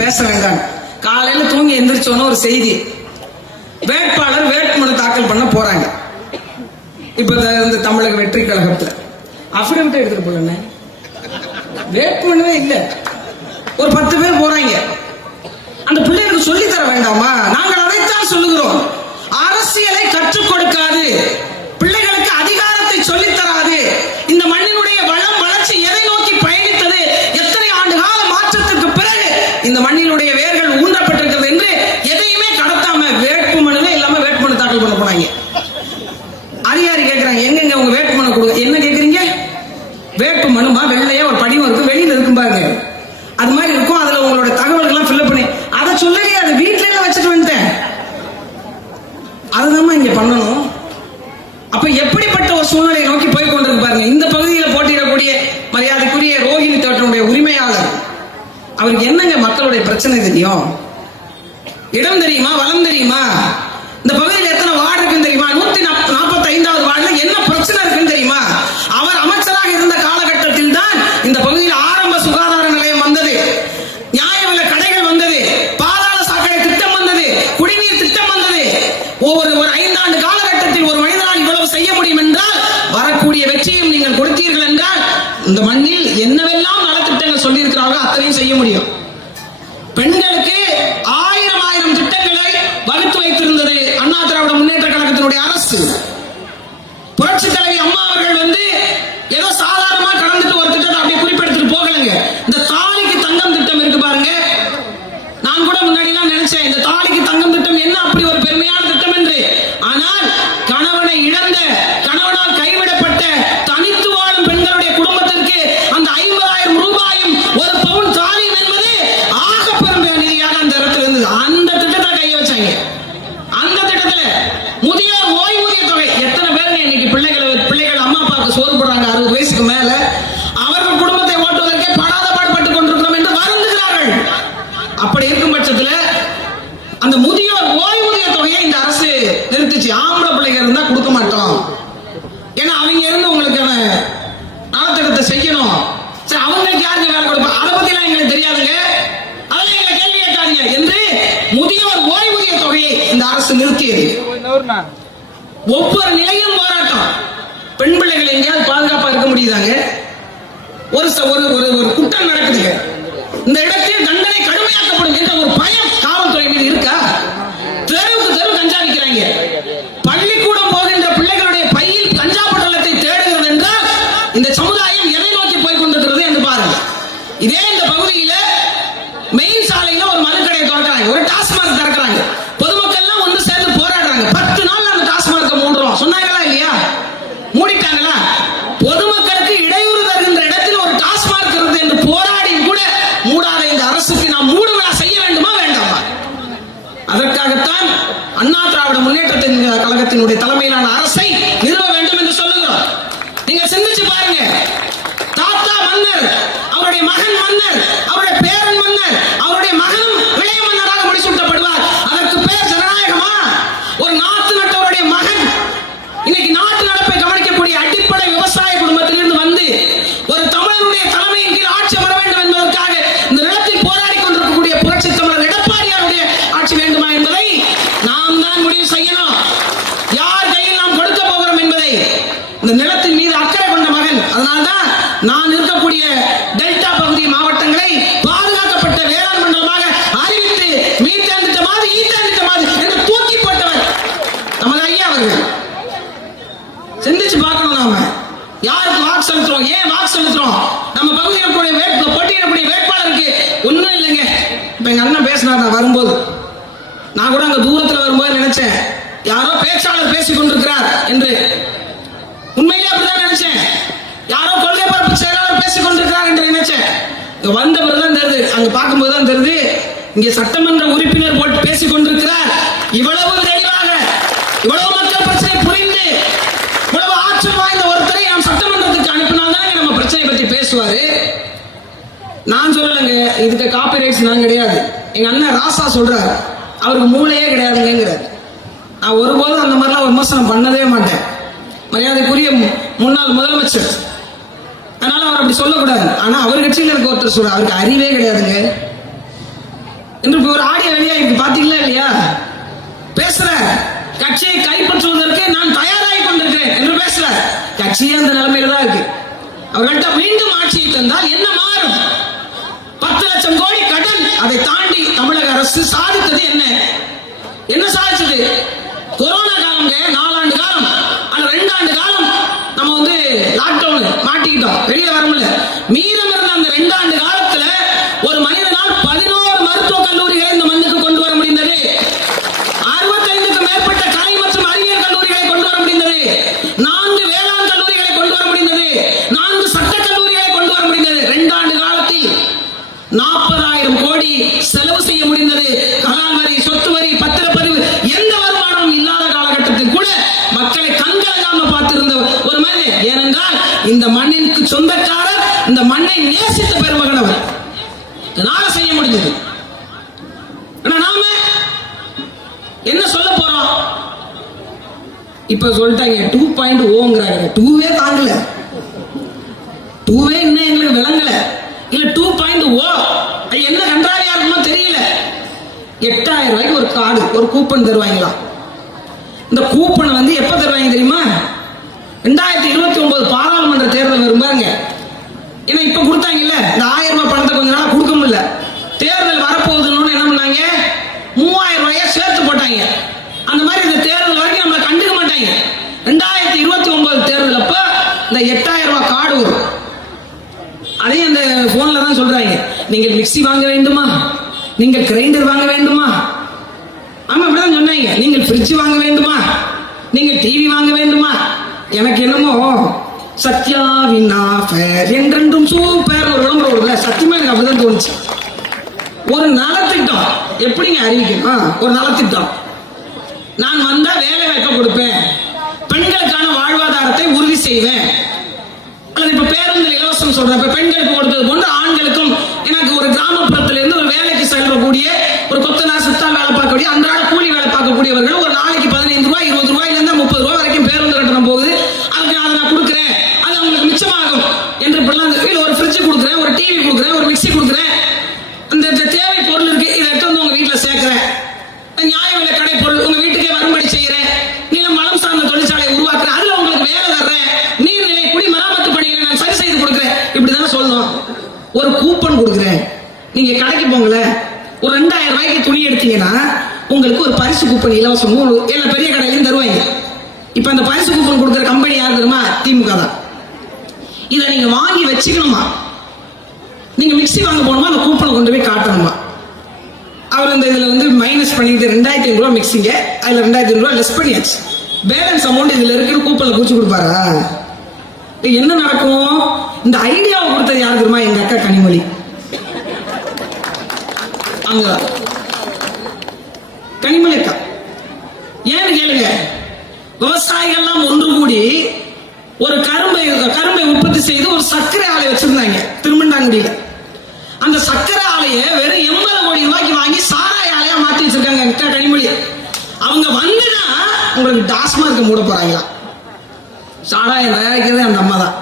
பேச வேண்டாம். காலையில தூங்கி எந்திரிச்சோன்னு ஒரு செய்தி, வேட்பாளர் வேட்புமனு தாக்கல் பண்ண போறாங்க. இப்ப இந்த தமிழக வெற்றி கழகத்துல அபிடவிட் எடுத்துட்டு போல வேட்புமனுவே இல்ல, ஒரு 10 பேர் போறாங்க. அந்த பிள்ளைகளுக்கு சொல்லி தர வேண்டாமா? நாங்கள் அதைத்தான் சொல்லுகிறோம். அரசியலை கற்றுக் கொடுக்காது, பிள்ளைகளுக்கு அதிகாரத்தை சொல்லித் தராது. இந்த மண்ணினுடைய வளம் வளர்ச்சி எதை நோக்கி பயணித்தது, எத்தனை ஆண்டு கால மாற்றத்திற்கு பிறகு இந்த மண்ணினுடைய வேர்கள் ஊன்றப்பட்டிருக்கிறது என்று எதையுமே கடத்தாம வேட்புமனுவே இல்லாம வேட்புமனு தாக்கல் பண்ண போனாங்க. அதிகாரி கேட்கிறாங்க, எங்க உங்க வேட்புமனு கொடுங்க. என்ன கேட்கறீங்க? வேட்புமனுமா? வெள்ளையா ஒரு படிவம் இருக்கு, வெளியில இருக்கும் பாருங்க, அது மாதிரி இருக்கும். அதுல உங்களோட தகவல்கள் ஃபில்அப் பண்ணி அதை சொல்லலையே, அது வீட்டுல வச்சுட்டு வந்துட்டேன். அதுதான் இங்க பண்ணணும். அப்ப எப்படிப்பட்ட ஒரு சூழ்நிலையை நோக்கி போய் கொண்டிருக்கு பாருங்க. இந்த பகுதியில் போட்டியிடக்கூடிய மரியாதைக்குரிய ரோஹிணி தோட்டனுடைய உரிமையாளர், அவருக்கு என்னங்க மக்களுடைய பிரச்சனை தெரியும்? இடம் தெரியுமா? வளம் தெரியுமா? இந்த பகுதியில் எத்தனை வார்டு இருக்குன்னு தெரியுமா? 145வது வார்டுல என்ன பிரச்சனை இருக்குன்னு தெரியுமா? அவர் அமைச்சராக இருந்த காலகட்டத்தில் தான் இந்த பகுதியில் ஆரம்ப சுகாதார நிலையம் வந்தது, நியாய விலை கடைகள் வந்தது, பாதாள சாக்கடை திட்டம் வந்தது, குடிநீர் திட்டம் வந்தது. ஒரு 5 ஆண்டு காலகட்டத்தில் ஒரு மனிதனால் இவ்வளவு செய்ய முடியும் என்றால், வரக்கூடிய வெற்றியும் நீங்கள் கொடுத்தீர்கள் என்றால், இந்த மண்ணில் என்னவெல்லாம் நலத்திட்டங்கள் சொல்லி இருக்கிறார்களோ அத்தனையும் செய்ய முடியும். பெண்களுக்கு 1000 திட்டங்களை வகுத்து வைத்திருந்தது அண்ணா திராவிட முன்னேற்ற கழகத்தினுடைய அரசு. புரட்சி தலைவி அம்மா அவர்கள் ஏதோ சாதாரணமா கடந்துட்டு ஒரு திட்டத்தை அப்படியே குறிப்பெடுத்துட்டு போகலங்க. இந்த தாலிக்கு தங்கம் திட்டம் இருக்கு பாருங்க. நான் கூட முன்னாடி தான் நினைச்சேன், இந்த தாலிக்கு தங்கம் திட்டம் என்ன அப்படி ஒரு பெருமையான திட்டம் என்று. ஆனால் கணவனை இழந்த, கணவனால் கைவிடப்பட்ட தனித்து வாழும் பெண்களுடைய குடும்பத்திற்கு அந்த 50,000 ரூபாயும் ஒரு பவுன் தாலியும் என்பது ஆக பெரும் நிதியாக அந்த இடத்துல இருந்தது. அந்த திட்டத்தை கைய வச்சாங்க. அந்த திட்டத்துல முதியோர் ஓய்வூதிய தொகை, எத்தனை பேருங்க இன்னைக்கு பிள்ளைகள் அம்மா அப்பாவுக்கு சோறு போடுறாங்க 60 வயசுக்கு மேல, அவர்கள் குடும்பத்தை ஓட்டுவதற்கே படாத பாடுபட்டுக் கொண்டிருக்கிறோம் என்று வருந்துகிறார்கள். அப்படி இருக்கும் பட்சத்துல அந்த முதியோர் ஓய்வூதிய தொகையை இந்த அரசு நிறுத்திச்சு. ஆம்பளை பிள்ளைங்க இருந்தா கொடுக்க மாட்டோம், ஏன்னா அவங்க இருந்து உங்களுக்கு நலத்திட்டத்தை செய்யணும். சரி, அவங்களுக்கு யாருக்கு வேலை கொடுப்பா, அதை பத்தி எல்லாம் எங்களுக்கு தெரியாதுங்க, அதெல்லாம் எங்களை கேள்வி கேட்காதீங்க என்று முதியோர் ஓய்வூதிய தொகையை இந்த அரசு நிறுத்தியது. ஒவ்வொரு நிலையும் போராட்டம். பெண் பிள்ளைகள் எங்கேயாவது பாதுகாப்பா இருக்க முடியுதாங்க? ஒரு குற்றம் நடக்குதுங்க, இந்த இடத்தில் தண்டனை கடுமையாக்கப்படும் என்ற ஒரு பயம் காவல்துறை மீது இருக்கா? தெருவுக்கு தெரு கஞ்சா விற்கிறாங்க. பள்ளிக்கூடம் போகின்ற பிள்ளைகளுடைய பையில் கஞ்சா பொட்டலத்தை தேடுகிறது என்றால் இந்த சமுதாயம் எதை நோக்கி போய் கொண்டிருக்கிறது என்று பாருங்க. இதே இந்த பகுதியில மெயின் சாலையில ஒரு மதுக்கடையை திறக்கிறாங்க, ஒரு டாஸ்மாக் திறக்கிறாங்க. பொதுமக்கள் எல்லாம் ஒன்று சேர்ந்து போராடுறாங்க. 10 நாள் அந்த டாஸ்மார்க்க மூடுறோம் சொன்னாங்களா இல்லையா? மூடிட்டாங்களா? பொதுமக்களுக்கு இடையூறு தருகின்ற இடத்தில் ஒரு டாஸ்மார்க் இருக்கு என்று போராடி கூட மூடாத இந்த அரசுக்கு நாம் மூடு விழா செய்ய வேண்டுமா வேண்டாமா? அதற்காகத்தான் அண்ணா திராவிட முன்னேற்ற கழகத்தினுடைய தலைமையிலான அரசை நிறுவ வேண்டும் என்று சொல்லுகிறோம். நீங்க சிந்திச்சு பாருங்க. தாத்தா மன்னர், அவருடைய மகன் மன்னர், அவருடைய பேரன் மன்னர், அவருடைய மகனும் இளைய மன்னராக முடிசூட்டப்படுவார். அதற்கு பேர் ஜனநாயகமா? ஒரு நாட்டு நட்டவருடைய மகன் இன்னைக்கு நாட்டு நடப்பை கவனிக்கக்கூடிய அடிப்படை விவசாய குடும்பத்திலிருந்து வந்து ஒரு தமிழனுடைய தலைமையின் கீழ் ஆட்சி வர வேண்டும் என்பதற்காக இந்த நிலத்தில் போராடி கொண்டிருக்கக்கூடிய புரட்சி தமிழர் எடப்பாடியாருடைய ஆட்சி வேண்டுமா என்பதை நாம் தான் முடிவு செய்யணும். யார் கையில் நாம் கொடுக்க போகிறோம் என்பதை. இந்த நிலத்தின் மீது அக்கறை கொண்ட மகன். அதனால்தான் நான் இருக்கக்கூடிய டெல்டா பகுதி மாவட்டங்களை பாதுகாக்கப்பட்ட வேளாண் மண்டலமாக அறிவித்து மீத்தேன் திட்டமாவது ஈத்தேன் திட்டமாவது என்று தூக்கி போட்டவர் நமது ஐயா அவர்கள். சிந்திச்சு பார்க்கணும். நாம யாருக்கு வாக்கு செலுத்துறோம், ஏன் வாக்கு செலுத்துறோம்? நம்ம பகுதியில் போட்டியிடக்கூடிய வேட்பாளருக்கு ஒன்றும் இல்லைங்க. இப்ப எங்க அண்ணன் பேசினார், நான் வரும்போது நான் கூட அங்க தூரத்தில் வரும்போது நினைச்சேன், யாரோ பேச்சாளர் பேசிக் கொண்டிருக்கிறார் என்று. உண்மையிலே அப்படிதான் நினைச்சேன். யாரோ கொள்கை பரப்பு செயலாளர் பேசிக் கொண்டிருக்கிறார் என்று நினைச்சேன். வந்த பிறகுதான் தெரியுது, அங்க பார்க்கும்போது தான் தெரியுது, இங்கே சட்டமன்ற உறுப்பினர் போட்டு பேசிக் கொண்டிருக்கிறார். இவ்வளவு தெளிவாக, இவ்வளவு மக்கள் பிரச்சனை புரிந்து, இவ்வளவு ஆற்றல் வாய்ந்த ஒருத்தரை நாம் சட்டமன்றத்துக்கு அனுப்பினால்தான் நம்ம பிரச்சனை பற்றி பேசுவாரு. நான் சொல்லலைங்க, இதுக்கு காப்பி ரைட்ஸ் நான் கிடையாது. எங்க அண்ணன் ராசா சொல்றாரு, அவருக்கு மூளையே கிடையாதுங்கிறார். நான் ஒருபோதும் அந்த மாதிரிலாம் விமர்சனம் பண்ணவே மாட்டேன். மரியாதைக்குரிய முன்னாள் முதலமைச்சர், அதனால அவர் அப்படி சொல்லக்கூடாது. ஆனா அவர் கட்சியில் இருக்க ஒருத்தர் சொல்ற, அவருக்கு அறிவே கிடையாதுங்க. பாத்தீங்களா இல்லையா? பேசுற கட்சியை கைப்பற்றுவதற்கு நான் தயாராகி கொண்டிருக்கிறேன் என்று பேசுற கட்சியே அந்த நிலைமையில தான் இருக்கு. அவர்கள்ட்ட மீண்டும் ஆட்சியை தந்தால் என்ன மாறும்? 10 லட்சம் கோடி கடன். அதை தாண்டி தமிழக அரசு சாதித்தது என்ன சாதிச்சது? கொரோனா காலம் 4 ஆண்டு காலம், அல்ல 2 ஆண்டு காலம் நம்ம லாக்டவுன் மாட்டிக்கிட்டோம், வெளியே வர முடியல. மீதம் இருந்த அந்த 2 ஆண்டு காலத்துல ஒரு மனிதனால் 11 மருத்துவக் கல்லூரிகளை இந்த மண்ணுக்கு கொண்டு வர முடிந்தது. 65க்கும் மேற்பட்ட கலை மற்றும் அறிவியல் கல்லூரிகளை கொண்டு வர முடிந்தது. 4 வேளாண் கல்லூரிகளை கொண்டு வர முடிந்தது. 4 சட்டக் கல்லூரிகளை கொண்டு வர முடிந்தது. 2 ஆண்டு காலத்தில் 40,000 கோடி செலவு செய்ய முடிந்தது. கலால் வரி, சொத்து வரி, பத்திரப்பதிவு, எந்த வருமானமும் இல்லாத காலகட்டத்தில் கூட மக்களை கண்கலங்காம பார்த்திருந்த ஒரு மனிதன். ஏனென்றால் இந்த மண்ணிற்கு சொந்தக்காரர், இந்த மண்ணை நேசித்த பெருமகன் அவர். இதனால செய்ய முடிந்தது. நாம என்ன சொல்ல போறோம்? இப்ப சொல்லிட்டாங்க 2.0ங்கிறாங்க. 2வே தாங்கல, 2வே இன்னும் எங்களுக்கு விளங்கல. இல்ல 2.0 என்ன கன்றாவியா இருக்குமோ தெரியல. 8,000 ரூபாய்க்கு ஒரு கார்டு, ஒரு கூப்பன் தருவாங்களா? இந்த கூப்பன் எப்ப தருவாங்க தெரியுமா? 2029 பாராளுமன்ற தேர்தல் வரும் பாருங்க. ஏன்னா இப்ப கொடுத்தாங்கல்ல, இந்த 1000 ரூபாய் பணத்தை கொஞ்ச நாள் கொடுக்க முடியல. தேர்தல் வரப்போகுதுன்னு என்ன பண்ணாங்க? 3000 ரூபாய சேர்த்து போட்டாங்க. அந்த மாதிரி இந்த தேர்தல் வரைக்கும் நம்மளை கண்டுக்க மாட்டாங்க. 2029 தேர்தல் அப்ப இந்த 8,000 ரூபாய் கார்டு வரும். அதையும் அந்த போன்ல தான் சொல்றாங்க. நீங்கள் மிக்சி வாங்க வேண்டுமா? நீங்கள் கிரைண்டர் வாங்க வேண்டுமா? ஆமா, அப்படிதான் சொன்னாங்க. நீங்கள் ஃப்ரிட்ஜ் வாங்க வேண்டுமா? நீங்கள் டிவி வாங்க வேண்டுமா? எனக்கு என்னமோ சத்யாவின் ஆஃபர் என்றென்றும் சூப்பர் ஒரு விளம்பரம் வருதுல, சத்தியமா எனக்கு அப்படிதான் தோணுச்சு. ஒரு நலத்திட்டம் எப்படிங்க அறிவிக்கணும்? ஒரு நலத்திட்டம், நான் வந்தா வேலை வாய்ப்பை கொடுப்பேன், பெண்களுக்கான வாழ்வாதாரத்தை உறுதி செய்வேன், அல்லது இப்ப பேருந்து இலவசம் சொல்றேன், இப்ப பெண்களுக்கு கொடுத்தது போன்று ஆண்களுக்கும். எனக்கு ஒரு கிராமப்புறத்துல இருந்து ஒரு வேலைக்கு செல்லக்கூடிய ஒரு கொத்தனார், சித்தால் வேலை பார்க்கக்கூடிய, அன்றாட கூலி வேலை பார்க்கக்கூடியவர்கள் ஒரு நாளைக்கு 15 ரூபாய், 20 ரூபாயில இருந்து 30 ரூபாய் வரைக்கும் பேருந்து கட்டணம் போகுது. அதுக்கு அதை நான் கொடுக்குறேன், அது அவங்களுக்கு மிச்சமாகும் என்று இப்படிலாம் ஒரு ஃப்ரிட்ஜ் கொடுக்குறேன், ஒரு டிவி கொடுக்குறேன், ஒரு மிக்சி கொடுக்குறேன், அந்த தேவை பொருள் இருக்கு, இதை எடுத்து உங்க வீட்டுல சேர்க்கிறேன், நியாய விலை கடை பொருள் உங்க வீட்டுக்கே வரும்படி செய்யறேன், நீங்க மலம் சார்ந்த தொழிற்சாலையை உருவாக்குறேன், அதுல உங்களுக்கு வேலை தர்றேன், நீர்நிலை குடிமராமத்து பணிகளை நான் சரி செய்து கொடுக்குறேன். இப்படிதானே சொல்லணும். ஒரு கூப்பன் கொடுக்குறேன், நீங்க கடைக்கு போங்களேன், ஒரு 2000 ரூபாய்க்கு துணி எடுத்தீங்கன்னா உங்களுக்கு ஒரு பரிசு கூப்பன் இலவசம் எல்லா பெரிய கடையிலையும் தருவாங்க. இப்ப அந்த பரிசு கூப்பன் கொடுக்குற கம்பெனி யார் தெரியுமா? திமுக தான். இதை நீங்க வாங்கி வச்சுக்கணுமா? நீங்க மிக்சி வாங்க போனோமா அந்த கூப்பனை கொண்டு போய் காட்டணுமா? அவர் இந்த இதுல மைனஸ் பண்ணிட்டு 2,500 ரூபாய் மிக்சிங்க, அதுல 2,500 ரூபாய் லெஸ் பண்ணியாச்சு, பேலன்ஸ் அமௌண்ட் இதுல இருக்கிற கூப்பன்ல குறிச்சு கொடுப்பாரா? என்ன நடக்கும்? இந்த ஐடியாவை கொடுத்தது யாரு தெரியுமா? எங்க அக்கா கனிமொழி. அங்கதான் கனிமொழி அக்கா. ஏன்னு கேளுங்க, விவசாயிகள்லாம் ஒன்று கூடி ஒரு கரும்பை உற்பத்தி செய்து ஒரு சர்க்கரை ஆலை வச்சிருந்தாங்க திருமண்டாங்குடியில. அந்த சர்க்கரை ஆலையை வெறும் 80 கோடி ரூபாய்க்கு வாங்கி சாராய ஆலையா மாத்தி வச்சிருக்காங்க அக்கா கனிமொழி. அவங்க வந்துனா உங்களுக்கு டாஸ்மார்க் மூட போறாங்களா? சாராயம் தயாரிக்கிறது அந்த அம்மா தான்.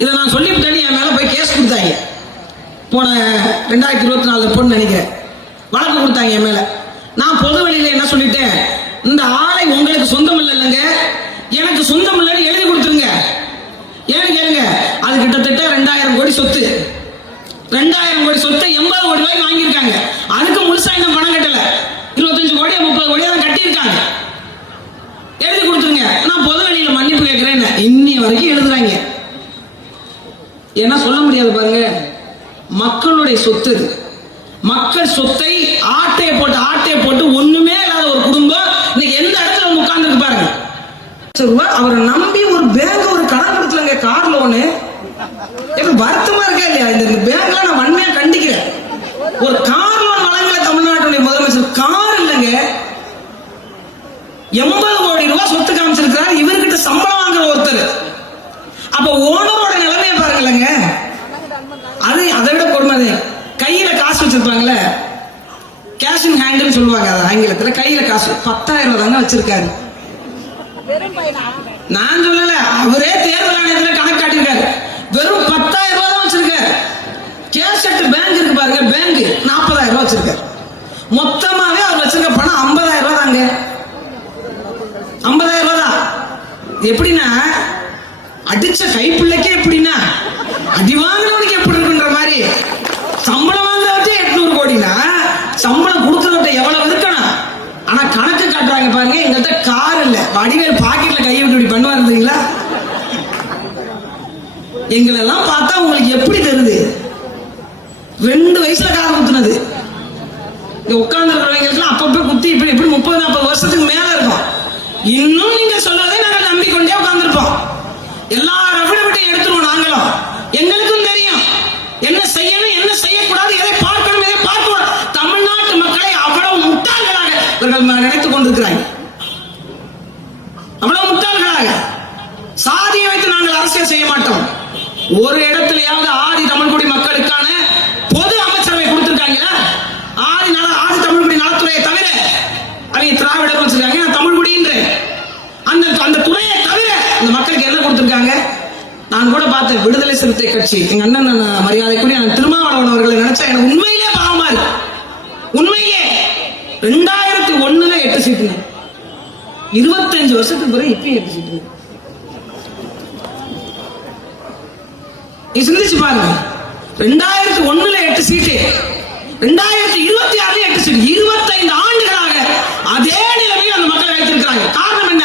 இதை நான் சொல்லிவிட்டேன்னு என் மேல போய் கேஸ் கொடுத்தாங்க. போன 2024 பொண்ணு நினைக்கிறேன், வழக்கு கொடுத்தாங்க என் மேல. நான் பொது வழியில என்ன சொல்லிட்டேன், இந்த ஆலை உங்களுக்கு சொந்தம் இல்லைங்க, எனக்கு சொந்தம் இல்லைன்னு எழுதி கொடுத்துருங்க. ஏன்னு கேளுங்க, அது கிட்டத்தட்ட 2,000 கோடி சொத்து. 2,000 கோடி சொத்தை 80 கோடி ரூபாய்க்கு வாங்கியிருக்காங்க. அதுக்கு முழுசா இன்னும் பணம் கட்டல, 25 கோடி 30 கோடியா தான் கட்டியிருக்காங்க. எழுதி கொடுத்துருங்க, நான் பொது வெளியில மன்னிப்பு கேட்கிறேன். இன்னி வரைக்கும் எழுதுறாங்க. என்ன சொல்ல முடியாது பாருங்க, மக்களுடைய சொத்து. மக்கள் சொத்தை ஆட்டையை போட்டு ஒண்ணுமே இல்லாத ஒரு குடும்பம் இன்னைக்கு எந்த இடத்துல உட்கார்ந்து பாருங்க. அவரை நம்பி ஒரு பேங்க் ஒரு கடன் கொடுக்கலங்க, கார் லோனு. வருத்தமா இருக்கா இல்லையா? இந்த பேங்க்ல நான் வன்மையா கண்டிக்கிறேன். ஒரு கார் லோன் வழங்கல தமிழ்நாட்டுடைய முதலமைச்சர். கார் இல்லைங்க, 80 கோடி ரூபாய் சொத்து காமிச்சிருக்கிறார். இவர்கிட்ட சம்பளம் வாங்குற ஒருத்தர். அப்ப ஓனரோட நிலைமையை பாருங்களேங்க. அது அதை விட பொறுமை. கையில காசு வச்சிருப்பாங்கல்ல, கேஷ் இன் ஹேண்ட் சொல்லுவாங்க ஆங்கிலத்துல. கையில காசு 10,000 தாங்க வச்சிருக்காரு. நான் சொல்லல, அவரே தேர்தல் ஆணையத்துல கணக்கு காட்டியிருக்காரு. வெறும் 10,000 ரூபாய் தான் வச்சிருக்காரு. கேஷ் பேங்க் இருக்கு பாருங்க, பேங்க் 40,000 ரூபாய் வச்சிருக்காரு. மொத்தமாவே அவர் எப்படின்னா அடிச்ச கைப்பிள்ளைக்கே எப்படின்னா அடி வாங்கினவனுக்கு எப்படி இருக்குன்ற மாதிரி சம்பளம் வாங்குறவற்றை 800 கோடினா சம்பளம் கொடுக்கறவற்ற எவ்வளவு இருக்கணும். ஆனா கணக்கு காட்டுறாங்க பாருங்க, எங்கள்கிட்ட கார் இல்ல, வடிவேல் பாக்கெட்ல கையை விட்டு இப்படி பண்ணுவா இருந்தீங்களா? எங்களெல்லாம் பார்த்தா உங்களுக்கு எப்படி தெரியுது? 2 வயசுல கார் குத்துனது. இங்க உட்கார்ந்து இருக்கிறவங்களுக்கு அப்பப்ப குத்தி இப்படி 30-40 வருஷத்துக்கு மேல இருக்கும். இன்னும் நீங்க சொல்றதை நாங்கள் நம்பிக்கொண்டே உட்கார்ந்துருப்போம். எல்லா ரெஃபிடவிட்டையும் எடுத்துருவோம். நாங்களும் எங்களுக்கும் தெரியும் என்ன செய்யணும் என்ன செய்யக்கூடாது, எதை பார்க்கணும் எதை பார்க்கணும். தமிழ்நாட்டு மக்களை அவ்வளவு முட்டாள்களாக இவர்கள் நினைத்துக் கொண்டிருக்கிறாங்க. அவ்வளவு முட்டாள்களாக. சாதியை வைத்து நாங்கள் அரசியல் செய்ய மாட்டோம். ஒரு இடத்திலேயாவது ஆதி தமிழ்குடி மக்களுக்கான பொது அமைச்சரவை கொடுத்திருக்காங்களா? ஆதி தமிழ்குடி நலத்துறையை தவிர அவங்க திராவிடர் வச்சிருக்காங்க, நான் தமிழ்குடின்ற அந்த துறையை தவிர இந்த மக்களுக்கு என்ன கொடுத்திருக்காங்க? நான் கூட பார்த்தேன், விடுதலை சிறுத்தை கட்சி எங்க அண்ணன் மரியாதைக்குரிய திருமாவளவன் அவர்களை நினைச்சா எனக்கு உண்மையிலே பாவமா இருக்கு. உண்மையிலே 2001 8 சீட்டுங்க, 25 வருஷத்துக்கு பிறகு இப்பயும் 8 சீட்டுங்க. நீ சிந்திச்சு பாருங்க, 2001 8 சீட்டு, 2026 8 சீட்டு, 25 ஆண்டுகளாக அதே நிலைமையில் அந்த மக்களை வைத்திருக்கிறாங்க. காரணம் என்ன?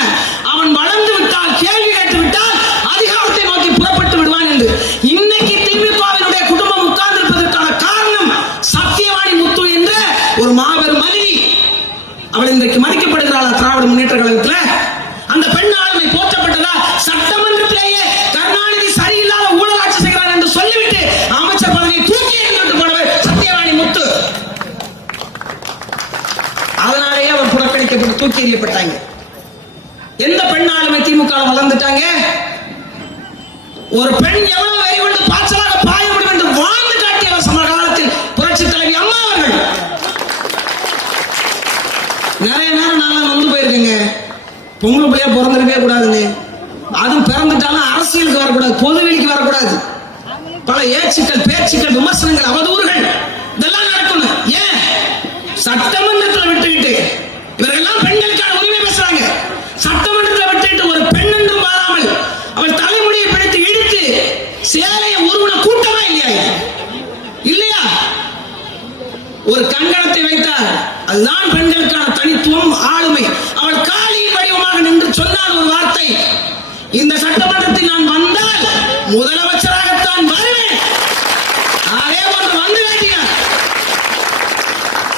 அவன் வளர்ந்து விட்டால், கேள்வி கேட்டு விட்டால் அதிகாரத்தை நோக்கி புறப்பட்டு விடுவான் என்று. இன்னைக்கு திமுகவினுடைய குடும்பம் உட்கார்ந்திருப்பதற்கான காரணம் சத்தியவாணி முத்து என்ற ஒரு மாபெரும் மனிதி. அவள் இன்றைக்கு மதிக்கப்படுகிறாள் திராவிட முன்னேற்ற கழகத்தில். அந்த பெண் ஆளுமை போற்றப்பட்டதா? சட்டமன்றத்திலேயே கருணாநிதி சரியில்லாத ஊழல் ஆட்சி செய்கிறார் என்று சொல்லிவிட்டு அமைச்சர் பதவியை தூக்கி எறிந்து போனவர் சத்தியவாணி முத்து. அதனாலேயே அவர் புறக்கணிக்கப்பட்டு தூக்கி எறியப்பட்டாங்க. எந்த பெண் ஆளுமை திமுக வளர்ந்துட்டாங்க? ஒரு பெண் எவ்வளவு வெறி கொண்டு பாய்ச்சலாக பாய முடியும் என்று வாழ்ந்து காட்டியவர் சமகாலத்தில் புரட்சி தலைவி அம்மா அவர்கள். நிறைய நேரம் நான் வந்து போயிருக்கேங்க, பொங்கல் பிள்ளையா பிறந்திருக்கவே கூடாதுங்க. அதுவும் பிறந்துட்டாலும் அரசியலுக்கு வரக்கூடாது, பொதுவெளிக்கு வரக்கூடாது. பல ஏச்சுக்கள், பேச்சுக்கள், விமர்சனங்கள், அவதூறுகள் இதெல்லாம் நடக்கணும். ஏன் சட்டமன்றத்தில் விட்டுவிட்டு இவர்கள்லாம் பெண்களுக்கான உரிமை பேசுறாங்க. சட்டமன்றத்தில் விட்டுவிட்டு ஒரு பெண் என்றும் பாராமல் அவள் தலைமுடியை பிடித்து இழுத்து சேலையை உருவன கூட்டமா இல்லையா? இல்லையா? ஒரு கங்கணத்தை வைத்தார், அதுதான் பெண்களுக்கான தனித்துவம், ஆளுமை. அவள் காலியின் வடிவமாக நின்று சொன்னால் ஒரு வார்த்தை, இந்த சட்டமன்றத்தில் நான் வந்தால் முதலமைச்சராகத்தான் வருவேன். அதே போன்று வந்து காட்டினார்.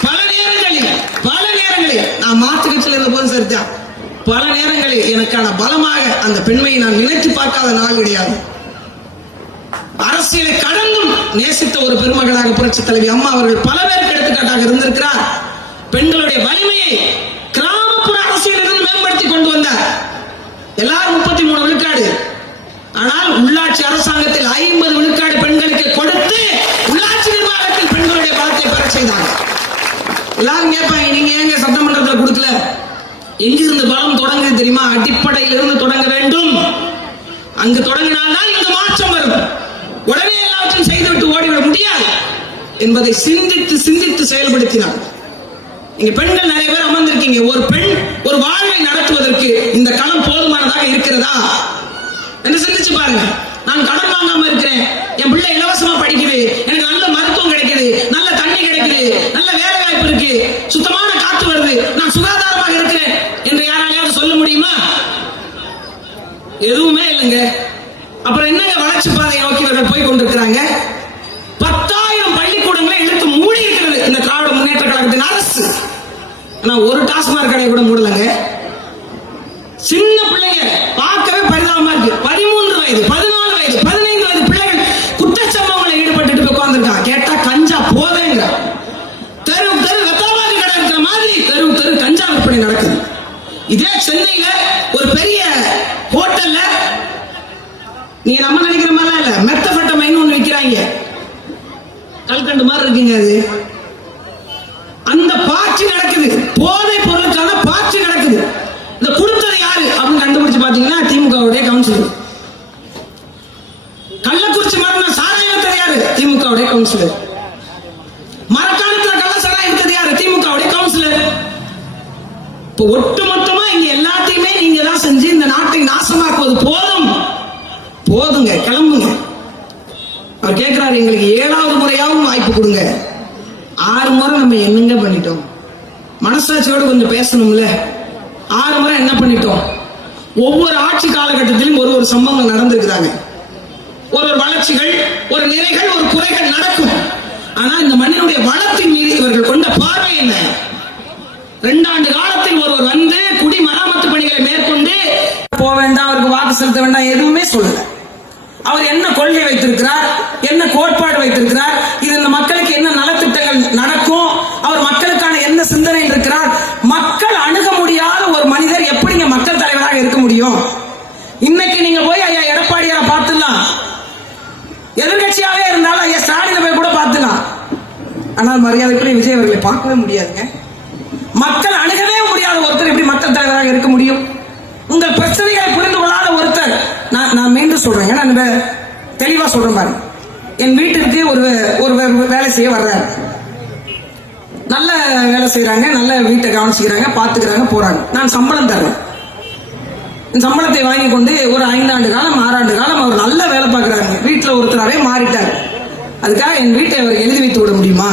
பல நேரங்களில் நான் மாற்று கட்சியில் இருந்த போது சரிதான், பல நேரங்களில் எனக்கான பலமாக அந்த பெண்மையை நான் நினைத்து பார்க்காத நாள் கிடையாது. அரசியலை கடந்தும் நேசித்த ஒரு பெருமகளாக புரட்சி தலைவி அம்மா அவர்கள் பல பேருக்கு எடுத்துக்காட்டாக இருந்திருக்கிறார். பெண்களுடைய வலிமையை கிராமப்புற அரசியலிருந்து மேம்படுத்தி கொண்டு வந்தார். எல்லாரும் 33 விழுக்காடு, ஆனால் உள்ளாட்சி அரசாங்கத்தில் 50 விழுக்காடு பெண்களுக்கு கொடுத்து உள்ளாட்சி நிர்வாகத்தில் பெண்களுடைய பலத்தை பெற செய்தார். எல்லாரும் கேட்பாங்க, நீங்க ஏங்க சட்டமன்றத்தில் கொடுக்கல? எங்கிருந்து பலம் தொடங்குது தெரியுமா? அடிப்படையில் இருந்து தொடங்க வேண்டும். அங்கு தொடங்கினால்தான் இங்கு மாற்றம் வரும். உடனே எல்லாவற்றையும் செய்துவிட்டு ஓடிவிட முடியாது என்பதை சிந்தித்து சிந்தித்து செயல்படுத்தினார். இங்க பெண்கள் நிறைய பேர் அமர்ந்திருக்கீங்க. ஒரு பெண் ஒரு வாழ்வை நடத்துவதற்கு இந்த களம் போதுமானதாக இருக்கிறதா என்று சிந்திச்சு பாருங்க. நான் கடன் வாங்காம இருக்கிறேன், என் பிள்ளை இலவசமா படிக்குது, எனக்கு நல்ல மருத்துவம் கிடைக்குது, நல்ல தண்ணி கிடைக்குது, நல்ல வேலை வாய்ப்பு இருக்கு, சுத்தமான காற்று வருது, நான் சுகாதாரமாக இருக்கிறேன் என்று யாராலையாவது சொல்ல முடியுமா? எதுவுமே இல்லைங்க. அப்புறம் என்னங்க வளர்ச்சி பாதையை நோக்கி இவர்கள் போய் கொண்டிருக்கிறாங்க? 10,000 பள்ளிக்கூடங்களை இழுத்து மூடி இருக்கிறது இந்த திராவிட முன்னேற்ற கழகத்தின் அரசு. ஆனா ஒரு டாஸ்மாக் கடையை கூட மூடலங்க. சின்ன பிள்ளைங்க பார்க்கவே பரிதாபமா இருக்கு. 13 வயது, 14 வயது, 15 வயது பிள்ளைகள் குற்றச்சம்பவங்களில் ஈடுபட்டு உட்கார்ந்துருக்காங்க. கேட்டா கஞ்சா போதேங்க. தெரு தெரு வெத்தமாதி கடை இருக்கிற மாதிரி தெரு தெரு கஞ்சா விற்பனை நடக்குது. இதே சென்னையில ஒரு பெரிய ஹோட்டல்ல நீங்க நம்ம நினைக்கிற மாதிரி இல்ல, மெத்தபெட்டமைன் ஒண்ணு விற்கிறாங்க. கல்கண்டு மாதிரி இருக்குங்க. அது அந்த பாய்ச்சி நடக்குது, போதை பொருளுக்கான பாய்ச்சி நடக்குது. இந்த கொடுத்தது யாரு அப்படின்னு கண்டுபிடிச்சு பாத்தீங்கன்னா திமுகவுடைய கவுன்சிலர். கள்ளக்குறிச்சி மரணம் சாராயம் வித்தது யாரு? திமுகவுடைய கவுன்சிலர். மரக்காணத்துல கள்ள சாராயம் வித்தது யாரு? திமுகவுடைய கவுன்சிலர். இப்போ ஒட்டுமொத்தமா இங்க எல்லாத்தையுமே நீங்க தான் செஞ்சு இந்த நாட்டை நாசமாக்குவது போதும், போதுங்க, கிளம்புங்க. அவர் கேட்கிறாரு, எங்களுக்கு 7வது முறையாவும் வாய்ப்பு கொடுங்க. 6 முறை நம்ம என்னங்க பண்ணிட்டோம்? மனசாட்சியோடு கொஞ்சம் பேசணும்ல. 6 முறை என்ன பண்ணிட்டோம்? ஒவ்வொரு ஆட்சி காலகட்டத்திலும் ஒரு சம்பவங்கள் நடந்திருக்கிறாங்க. ஒரு வளர்ச்சிகள், ஒரு நிறைகள், ஒரு குறைகள் நடக்கும். ஆனா இந்த மண்ணினுடைய வளத்தின் மீது இவர்கள் கொண்ட பார்வை என்ன? 2 ஆண்டு காலத்தில் ஒருவர் வந்து குடிமராமத்து பணிகளை மேற்கொண்டு போக வேண்டாம், அவருக்கு வாக்கு செலுத்த வேண்டாம், எதுவுமே சொல்லல. அவர் என்ன கொள்கை வைத்திருக்கிறார், என்ன கோட்பாடு வைத்திருக்கிறார், இது இந்த மக்களுக்கு என்ன நலத்திட்டங்கள் நடக்கும், அவர் மக்களுக்கான என்ன சிந்தனை இருக்கிறார், மக்கள் அணுக முடியாத ஒரு மனிதர் எப்படிங்க மக்கள் தலைவராக இருக்க முடியும்? இன்னைக்கு நீங்க போய் ஐயா எடப்பாடியாரை பார்த்துலாம், எதிர்கட்சியாவே இருந்தாலும் ஐயா ஸ்டாலினை போய் கூட பார்த்துலாம். ஆனால் மரியாதைக்குரிய விஜய் அவர்களை பார்க்கவே முடியாதுங்க. மக்கள் அணுகவே முடியாத ஒருத்தர் எப்படி மக்கள் தலைவராக இருக்க முடியும்? உங்கள் பிரச்சனைகளை புரிந்து கொள்ளாத ஒருத்தர். நான் மீண்டும் சொல்றேங்க, நான் தெளிவா சொல்றேன் பாருங்க. என் வீட்டிற்கு ஒரு வேலை செய்ய வர்றாரு. நல்ல வேலை செய்யறாங்க, நல்ல வீட்டை கவனிச்சுக்கிறாங்க, பாத்துக்கிறாங்க, போறாங்க. நான் சம்பளம் தர்றேன். சம்பளத்தை வாங்கி கொண்டு ஒரு 5 ஆண்டு காலம் 6 ஆண்டு காலம் அவர் நல்ல வேலை பார்க்கிறாங்க. வீட்டுல ஒருத்தராவே மாறிட்டார். அதுக்காக என் வீட்டை அவர் எழுதி வைத்து விட முடியுமா?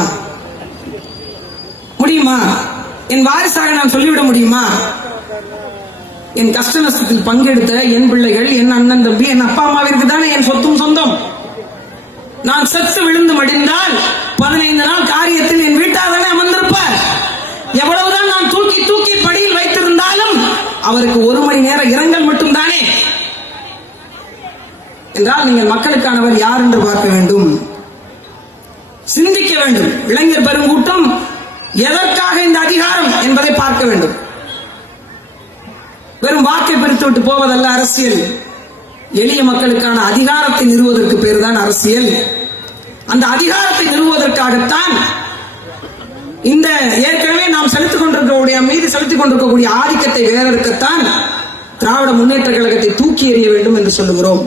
முடியுமா? என் வாரிசாக நான் சொல்லிவிட முடியுமா? என் கஷ்ட நஷ்டத்தில் பங்கெடுத்த என் பிள்ளைகள், என் அண்ணன் தம்பி, என் அப்பா அம்மாவிற்கு தானே என் சொத்தும் சொந்தம். நான் செத்து விழுந்து மடிந்தால் 15 நாள் காரியத்தில் என் வீட்டார் தானே அமர்ந்திருப்பார். எவ்வளவுதான் நான் தூக்கி தூக்கி படியில் வைத்திருந்தாலும் அவருக்கு 1 மணி நேர இரங்கல் மட்டும் தானே. என்றால் நீங்கள் மக்களுக்கானவர் யார் என்று பார்க்க வேண்டும், சிந்திக்க வேண்டும். இளைஞர் பெருங்கூட்டம் எதற்காக இந்த அதிகாரம் என்பதை பார்க்க வேண்டும். வெறும் வாக்கை பிரித்து விட்டு போவதல்ல அரசியல். எளிய மக்களுக்கான அதிகாரத்தை நிறுவுவதற்கு பேர் தான் அரசியல். அந்த அதிகாரத்தை நிறுவுவதற்காகத்தான் இந்த ஏற்கனவே நாம் செலுத்திக் கொண்டிருக்கக்கூடிய மீது செலுத்திக் கொண்டிருக்கக்கூடிய ஆதிக்கத்தை வேறெடுக்கத்தான் திராவிட முன்னேற்ற கழகத்தை தூக்கி எறிய வேண்டும் என்று சொல்லுகிறோம்.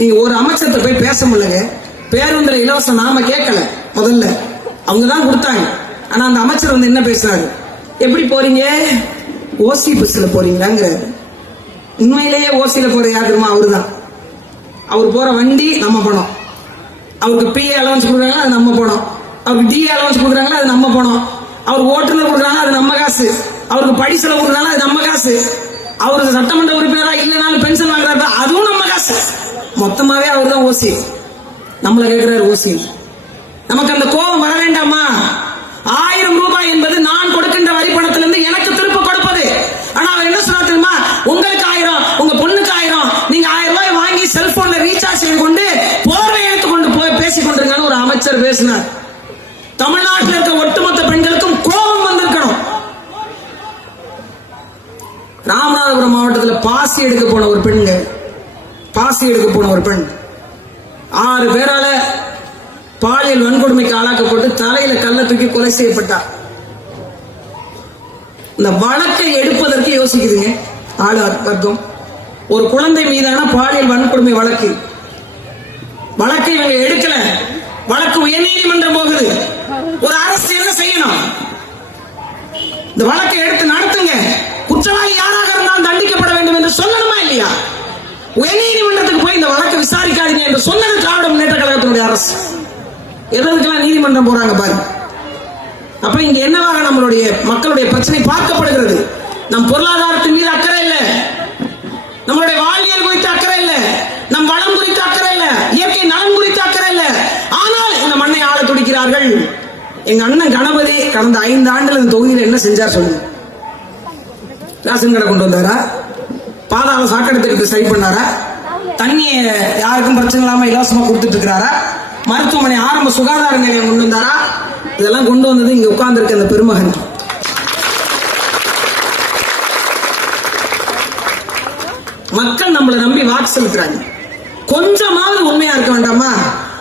நீங்க ஒரு அமைச்சர்கிட்ட போய் பேச முடியல. பேருந்துல இலவசம் நாம கேட்கல, முதல்ல அவங்க தான் கொடுத்தாங்க. ஆனா அந்த அமைச்சர் வந்து என்ன பேசுறாரு? எப்படி போறீங்க? ஓசி பஸ்ல போறீங்களாங்கிறாரு. உண்மையிலேயே ஓசியில போற யார் தெரியுமா? அவரு தான். அவர் போற வண்டி நம்ம பணம். அவருக்கு பிஏ அலவன்ஸ் கொடுக்குறாங்க, அது நம்ம பணம். அவருக்கு டிஏ அலவன்ஸ் கொடுக்குறாங்களா, அது நம்ம பணம். அவருக்கு ஓட்டுநர் கொடுக்குறாங்க, அது நம்ம காசு. அவருக்கு படி செலவு கொடுக்குறாங்க, அது நம்ம காசு. அவருக்கு சட்டமன்ற உறுப்பினரா இல்லைனாலும் பென்ஷன் வாங்குறாரு, அதுவும் நம்ம காசு. மொத்தமாவே அவர் தான் ஓசி. நம்மள கேட்கிறாரு ஓசி. நமக்கு அந்த கோபம் வர வேண்டாமா? 1000 ரூபாய் என்பது நான் கொடுக்கின்ற வரி பணத்திலிருந்து எனக்கு திருப்ப கொடுப்பது. ஆனா அவர் என்ன சொன்னா தெரியுமா? உங்களுக்கு 1000, உங்க பொண்ணுக்கு 1000, நீங்க 1000 ரூபாய் வாங்கி செல்போன்ல ரீசார்ஜ் செய்து கொண்டு போர்வை எடுத்துக்கொண்டு போய் பேசிக் கொண்டிருக்காங்க ஒரு அமைச்சர் பேசினார். தமிழ்நாட்டில் இருக்க ஒட்டுமொத்த பெண்களுக்கும் கோபம் வந்திருக்கணும். ராமநாதபுரம் மாவட்டத்தில் பாசி எடுக்க போன ஒரு பெண்ங்க, பாசி எடுக்க போன ஒரு பெண் 6 பேரால பாலியல் வன்கொடுமைக்கு ஆளாக்கப்பட்டு தலையில கல்ல தூக்கி கொலை செய்யப்பட்டார். இந்த வழக்கை எடுப்பதற்கு யோசிக்குதுங்க ஆளு வர்க்கம். ஒரு குழந்தை மீதான பாலியல் வன்கொடுமை வழக்கை இவங்க எடுக்கல. வழக்கு உயர்நீதிமன்றம் போகுது. ஒரு அரசு என்ன செய்யணும்? இந்த வழக்கை எடுத்து நடத்துங்க. குற்றவாளி யாராக இருந்தாலும் தண்டிக்கப்பட வேண்டும் என்று சொல்லணுமா இல்லையா? உயர்நீதிமன்றத்துக்கு போய் இந்த வழக்கை விசாரிக்காதீங்க என்று சொன்னது திராவிட முன்னேற்ற கழகத்தினுடைய அரசு. எதற்கெல்லாம் நீதிமன்றம் போறாங்க பாருங்க. அப்ப இங்க என்னவாக நம்மளுடைய மக்களுடைய பிரச்சனை பார்க்கப்படுகிறது? நம் பொருளாதாரத்தின் மீது அக்கறை இல்ல, நம்மளுடைய வாழ்வியல் குறித்து அக்கறை இல்ல, நம் வளம் குறித்து அக்கறை இல்ல, இயற்கை நலன் குறித்து அக்கறை இல்ல. ஆனால் இந்த மண்ணை ஆள துடிக்கிறார்கள். எங்க அண்ணன் கணபதி கடந்த 5 ஆண்டுல இந்த தொகுதியில் என்ன செஞ்சார் சொல்லுங்க? ரேஷன் கடை கொண்டு வந்தாரா? பாதாள சாக்கடை திட்டத்தை சரி பண்ணாரா? தண்ணியை யாருக்கும் பிரச்சனை இல்லாம இலவசமா கொடுத்துட்டு இருக்கிறாரா? மருத்துவமனை ஆரம்ப சுகாதார நிலையம் கொண்டு வந்தாரா? இதெல்லாம் கொண்டு வந்தது இங்க உட்கார்ந்து இருக்க அந்த பெருமகன். மக்கள் நம்மளை நம்பி வாக்கு செலுத்துறாங்க. கொஞ்சமாவது உண்மையா இருக்க வேண்டாமா?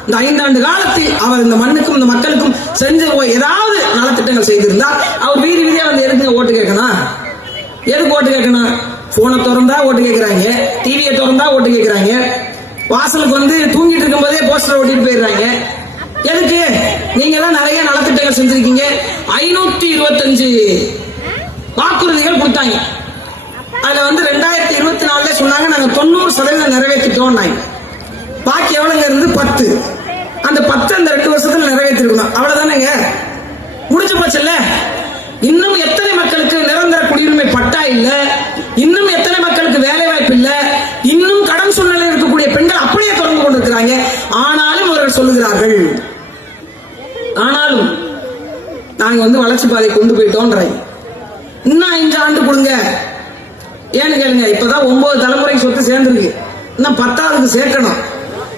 இந்த 5 ஆண்டு காலத்தில் அவர் இந்த மண்ணுக்கும் இந்த மக்களுக்கும் செஞ்ச ஏதாவது நலத்திட்டங்கள் செய்திருந்தா அவர் வீதி வீதியா வந்து எதுக்கு ஓட்டு கேட்கணும்? எதுக்கு ஓட்டு கேட்கணும்? போனை திறந்தா ஓட்டு கேட்கிறாங்க, டிவியை திறந்தா ஓட்டு கேட்கிறாங்க, வாசலுக்கு வந்து தூங்கிட்டு இருக்கும் போதே போஸ்டர் ஓட்டிட்டு போயிடுறாங்க. எதுக்கு? நீங்க எல்லாம் நிறைய நலத்திட்டங்கள் செஞ்சிருக்கீங்க. 525 வாக்குறுதிகள் கொடுத்தாங்க. அதுல வந்து 2024 சொன்னாங்க நாங்க 90% நிறைவேற்றிட்டோம். பாக்கி எவ்வளவுங்க இருந்து 10. அந்த 10 அந்த 2 வருஷத்துல நிறைவேற்றிருக்கணும். அவ்வளவுதானேங்க, முடிஞ்சு போச்சுல்ல. இன்னும் எத்தனை மக்களுக்கு நிரந்தர குடியுரிமை பட்டா இல்ல, இன்னும் எத்தனை மக்களுக்கு வேலை வாய்ப்பு இல்ல, இன்னும் கடன் சூழ்நிலையில் இருக்கக்கூடிய பெண்கள் அப்படியே தொடர்ந்து கொண்டிருக்கிறாங்க. ஆனாலும் அவர்கள் சொல்லுகிறார்கள், ஆனாலும் நாங்க வந்து வளர்ச்சி பாதை கொண்டு போயிட்டோம்ன்றாங்க. இன்னும் 5 ஆண்டு கொடுங்க. ஏன்னு கேளுங்க, இப்பதான் 9 தலைமுறைக்கு சொத்து சேர்ந்துருக்கு, இன்னும் 10ஆவதுக்கு சேர்க்கணும்.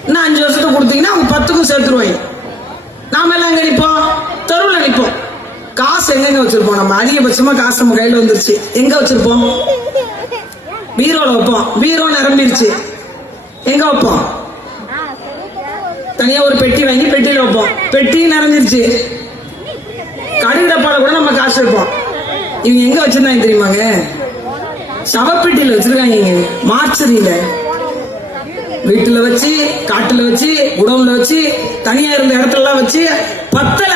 இன்னும் 5 வருஷத்துக்கு கொடுத்தீங்கன்னா அவங்க 10க்கும் சேர்த்துருவாங்க. நாம எல்லாம் எங்க நிற்போம்? தெருவில் நிற்போம். காசு எங்க வச்சிருப்போம்? நம்ம அதிகபட்சமா காசு நம்ம கையில வந்துருச்சு, எங்க வச்சிருப்போம்? பீரோல வைப்போம். பீரோ நிரம்பிருச்சு, எங்க வைப்போம்? தனியா ஒரு பெட்டி வாங்கி பெட்டியில வைப்போம். பெட்டி நிறைஞ்சிருச்சு. கடுகு டப்பால கூட நம்ம காசு வைப்போம். இவங்க எங்க வச்சிருந்தாங்க தெரியுமாங்க? சவப்பெட்டியில வச்சிருக்காங்க, மார்ச்சரியில. வீட்டுல வச்சு, காட்டுல வச்சு, குடவுன்ல வச்சு, தனியா இருந்த இடத்துல வச்சு பத்தல.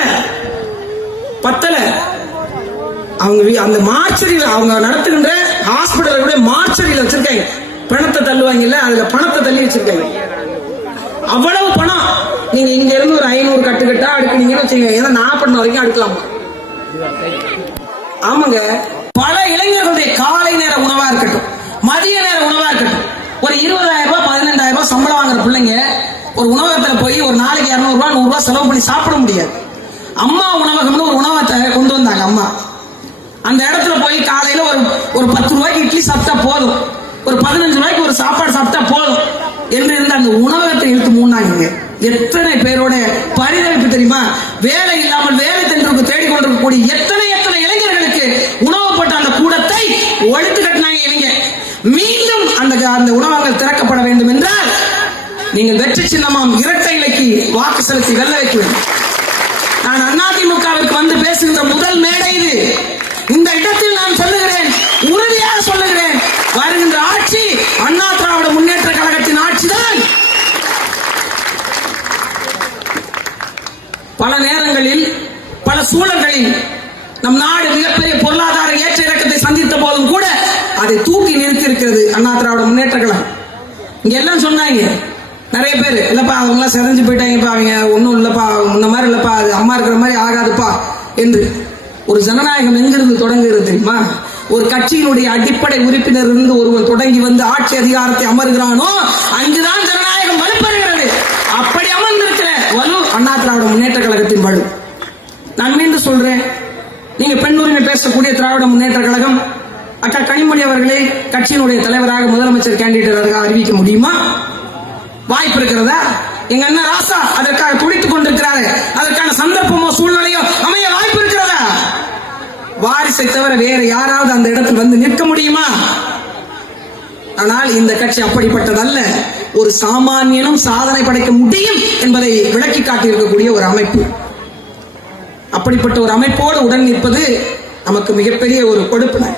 அவங்க அந்த மார்ச்சரியில, அவங்க நடத்துகின்ற ஹாஸ்பிட்டல் கூட மார்ச்சரியில வச்சிருக்காங்க. பணத்தை தள்ளுவாங்கல்ல, அதுல பணத்தை தள்ளி வச்சிருக்காங்க. அவ்வளவு பணம். நீங்க இங்க இருந்து ஒரு 500 கட்டுக்கட்டா அடுக்குனீங்கன்னு வச்சுக்கோங்க, ஏன்னா நான் பண்ண வரைக்கும் அடுக்கலாம். ஆமாங்க, பல இளைஞர்களுடைய காலை நேர உணவா இருக்கட்டும், மதிய நேர உணவா இருக்கட்டும், ஒரு 20,000 ரூபாய் 15,000 ரூபாய் சம்பளம் வாங்குற பிள்ளைங்க ஒரு உணவகத்துல போய் ஒரு நாளைக்கு 200 ரூபாய் 100 ரூபாய் செலவு பண்ணி சாப்பிட முடியாது. அம்மா உணவகம்னு ஒரு உணவகத்தை கொண்டு வந்தாங்க அம்மா. அந்த இடத்துல போய் காலையில ஒரு 10 ரூபாய்க்கு இட்லி சாப்பிட்டா போதும், ஒரு 15 ரூபாய்க்கு ஒரு சாப்பாடு சாப்பிட்டா போதும் என்று இருந்த அந்த உணவகத்தை இழுத்து மூடினாங்க. எத்தனை பேரோட பரிதவிப்பு தெரியுமா? வேலை இல்லாமல் வேலை தென்றலுக்கு தேடிக்கொண்டிருக்கக்கூடிய எத்தனை இளைஞர்களுக்கு உணவுப்பட்ட அந்த கூடத்தை ஒழித்து கட்டினாங்க இவங்க. மீண்டும் அந்த உணவகங்கள் திறக்கப்பட வேண்டும் என்றால் நீங்கள் வெற்றி சின்னமாம் இரட்டை இலைக்கு வாக்கு செலுத்தி வெல்ல வைக்க வேண்டும். நான் அதிமுகவிற்கு வந்து பேசுகின்ற முதல் மேடை இது. இந்த இடத்தில் நான் சொல்லுகிறேன், உறுதியாக சொல்லுகிறேன், வருகின்ற ஆட்சி அண்ணா திராவிட முன்னேற்ற கழகத்தின் ஆட்சிதான். பல நேரங்களில் பல சூழல்களில் நம் நாடு மிகப்பெரிய பொருளாதார ஏற்ற இறக்கத்தை சந்தித்த போதும் கூட அதை தூக்கி நிறுத்தி இருக்கிறது அண்ணா திராவிட முன்னேற்ற கழகம். இங்க எல்லாம் சொன்னாங்க நிறைய பேர், இல்லப்பா அவங்க எல்லாம் செதஞ்சு போயிட்டாங்கப்பா, அவங்க ஒன்னும் இல்லப்பா, முன்ன மாதிரி இல்லப்பா, அது அம்மா இருக்கிற மாதிரி ஆகாதுப்பா என்று. ஒரு ஜனநாயகம் எங்கிருந்து தொடங்குகிறது தெரியுமா? ஒரு கட்சியினுடைய அடிப்படை உறுப்பினர் இருந்து ஒருவர் தொடங்கி வந்து ஆட்சி அதிகாரத்தை அமர்கிறானோ அங்குதான் ஜனநாயகம் வலுப்பெறுகிறது. அப்படி அமர்ந்திருக்கிற வலு அண்ணா திராவிட முன்னேற்ற கழகத்தின் வலு. நான் மீண்டும் சொல்றேன், நீங்க பெண் உரிமை பேசக்கூடிய திராவிட முன்னேற்ற கழகம் அக்கா கனிமொழி அவர்களை கட்சியினுடைய தலைவராக முதலமைச்சர் கேண்டிடேட்டாக அறிவிக்க முடியுமா? வாய்ப்பு இருக்கிறதா? எங்க அண்ணன் ராசா அதற்காக துடித்துக் கொண்டிருக்கிறாரு. அதற்கான சந்தர்ப்பமோ சூழ்நிலையோ அமைய வாய்ப்பு இருக்கிறதா? வாரிசை தவிர வேற யாராவது அந்த இடத்தில் வந்து நிற்க முடியுமா? ஆனால் இந்த கட்சி அப்படிப்பட்டதல்ல. ஒரு சாமானியனும் சாதனை படைக்க முடியும் என்பதை விளக்கி காட்டியிருக்கக்கூடிய ஒரு அமைப்பு. அப்படிப்பட்ட ஒரு அமைப்போடு உடன் நிற்பது நமக்கு மிகப்பெரிய ஒரு கொடுப்பினை.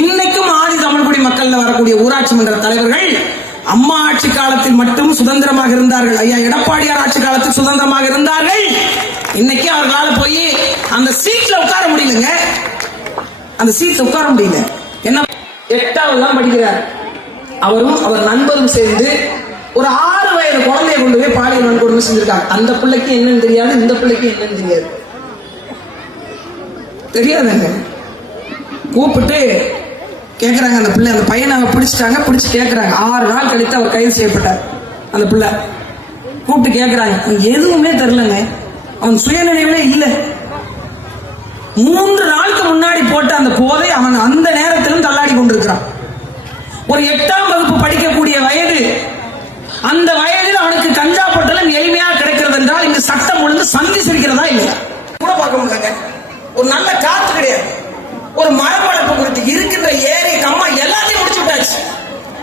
இன்னைக்கும் ஆதி தமிழ்குடி மக்கள் வரக்கூடிய ஊராட்சி மன்ற தலைவர்கள் அம்மா ஆட்சி காலத்தில் மட்டும் சுதந்திரமாக இருந்தார்கள். ஐயா எடப்பாடியார் ஆட்சி காலத்தில் சுதந்திரமாக இருந்தார்கள். இன்னைக்கு அவர்களால போய் அந்த சீட்ல உட்கார முடியலங்க. அந்த சீட்ல உட்கார முடியல. என்ன 8வது தான் படிக்கிறார். அவரும் அவர் நண்பரும் சேர்ந்து ஒரு 6 வயது குழந்தைய கொண்டு போய் பாலியல் வன்கொடுமை செஞ்சிருக்காங்க. அந்த பிள்ளைக்கு என்னன்னு தெரியாது, இந்த பிள்ளைக்கு என்னன்னு தெரியாது. தெரியாதுங்க. கூப்பிட்டு கேட்கறாங்க அந்த பிள்ளை, அந்த பையனை அவங்க பிடிச்சிட்டாங்க. பிடிச்சி கேட்கறாங்க. 6 நாள் கழித்து அவர் கைது செய்யப்பட்டார். அந்த பிள்ளை கூப்பிட்டு கேட்கறாங்க, எதுவுமே தெரியலங்க, அவன் சுயநினைவிலே இல்லை. 3 நாளுக்கு முன்னாடி போட்ட அந்த போதை அவன் அந்த நேரத்திலும் தள்ளாடி கொண்டிருக்கிறான். ஒரு 8ஆம் வகுப்பு படிக்கக்கூடிய வயது. அந்த வயதில் அவனுக்கு கஞ்சா பொட்டலம் எளிமையாக கிடைக்கிறது என்றால் இங்கு சட்டம் ஒழுங்கு சந்தி சிரிக்கிறதா இல்லையா கூட பார்க்க முடியலங்க. ஒரு நல்ல காத்து கிடையாது. ஒரு மரம் வளர்ப்பு குறித்து இருக்கின்ற ஏரி கம்மா எல்லாத்தையும் முடிச்சு விட்டாச்சு.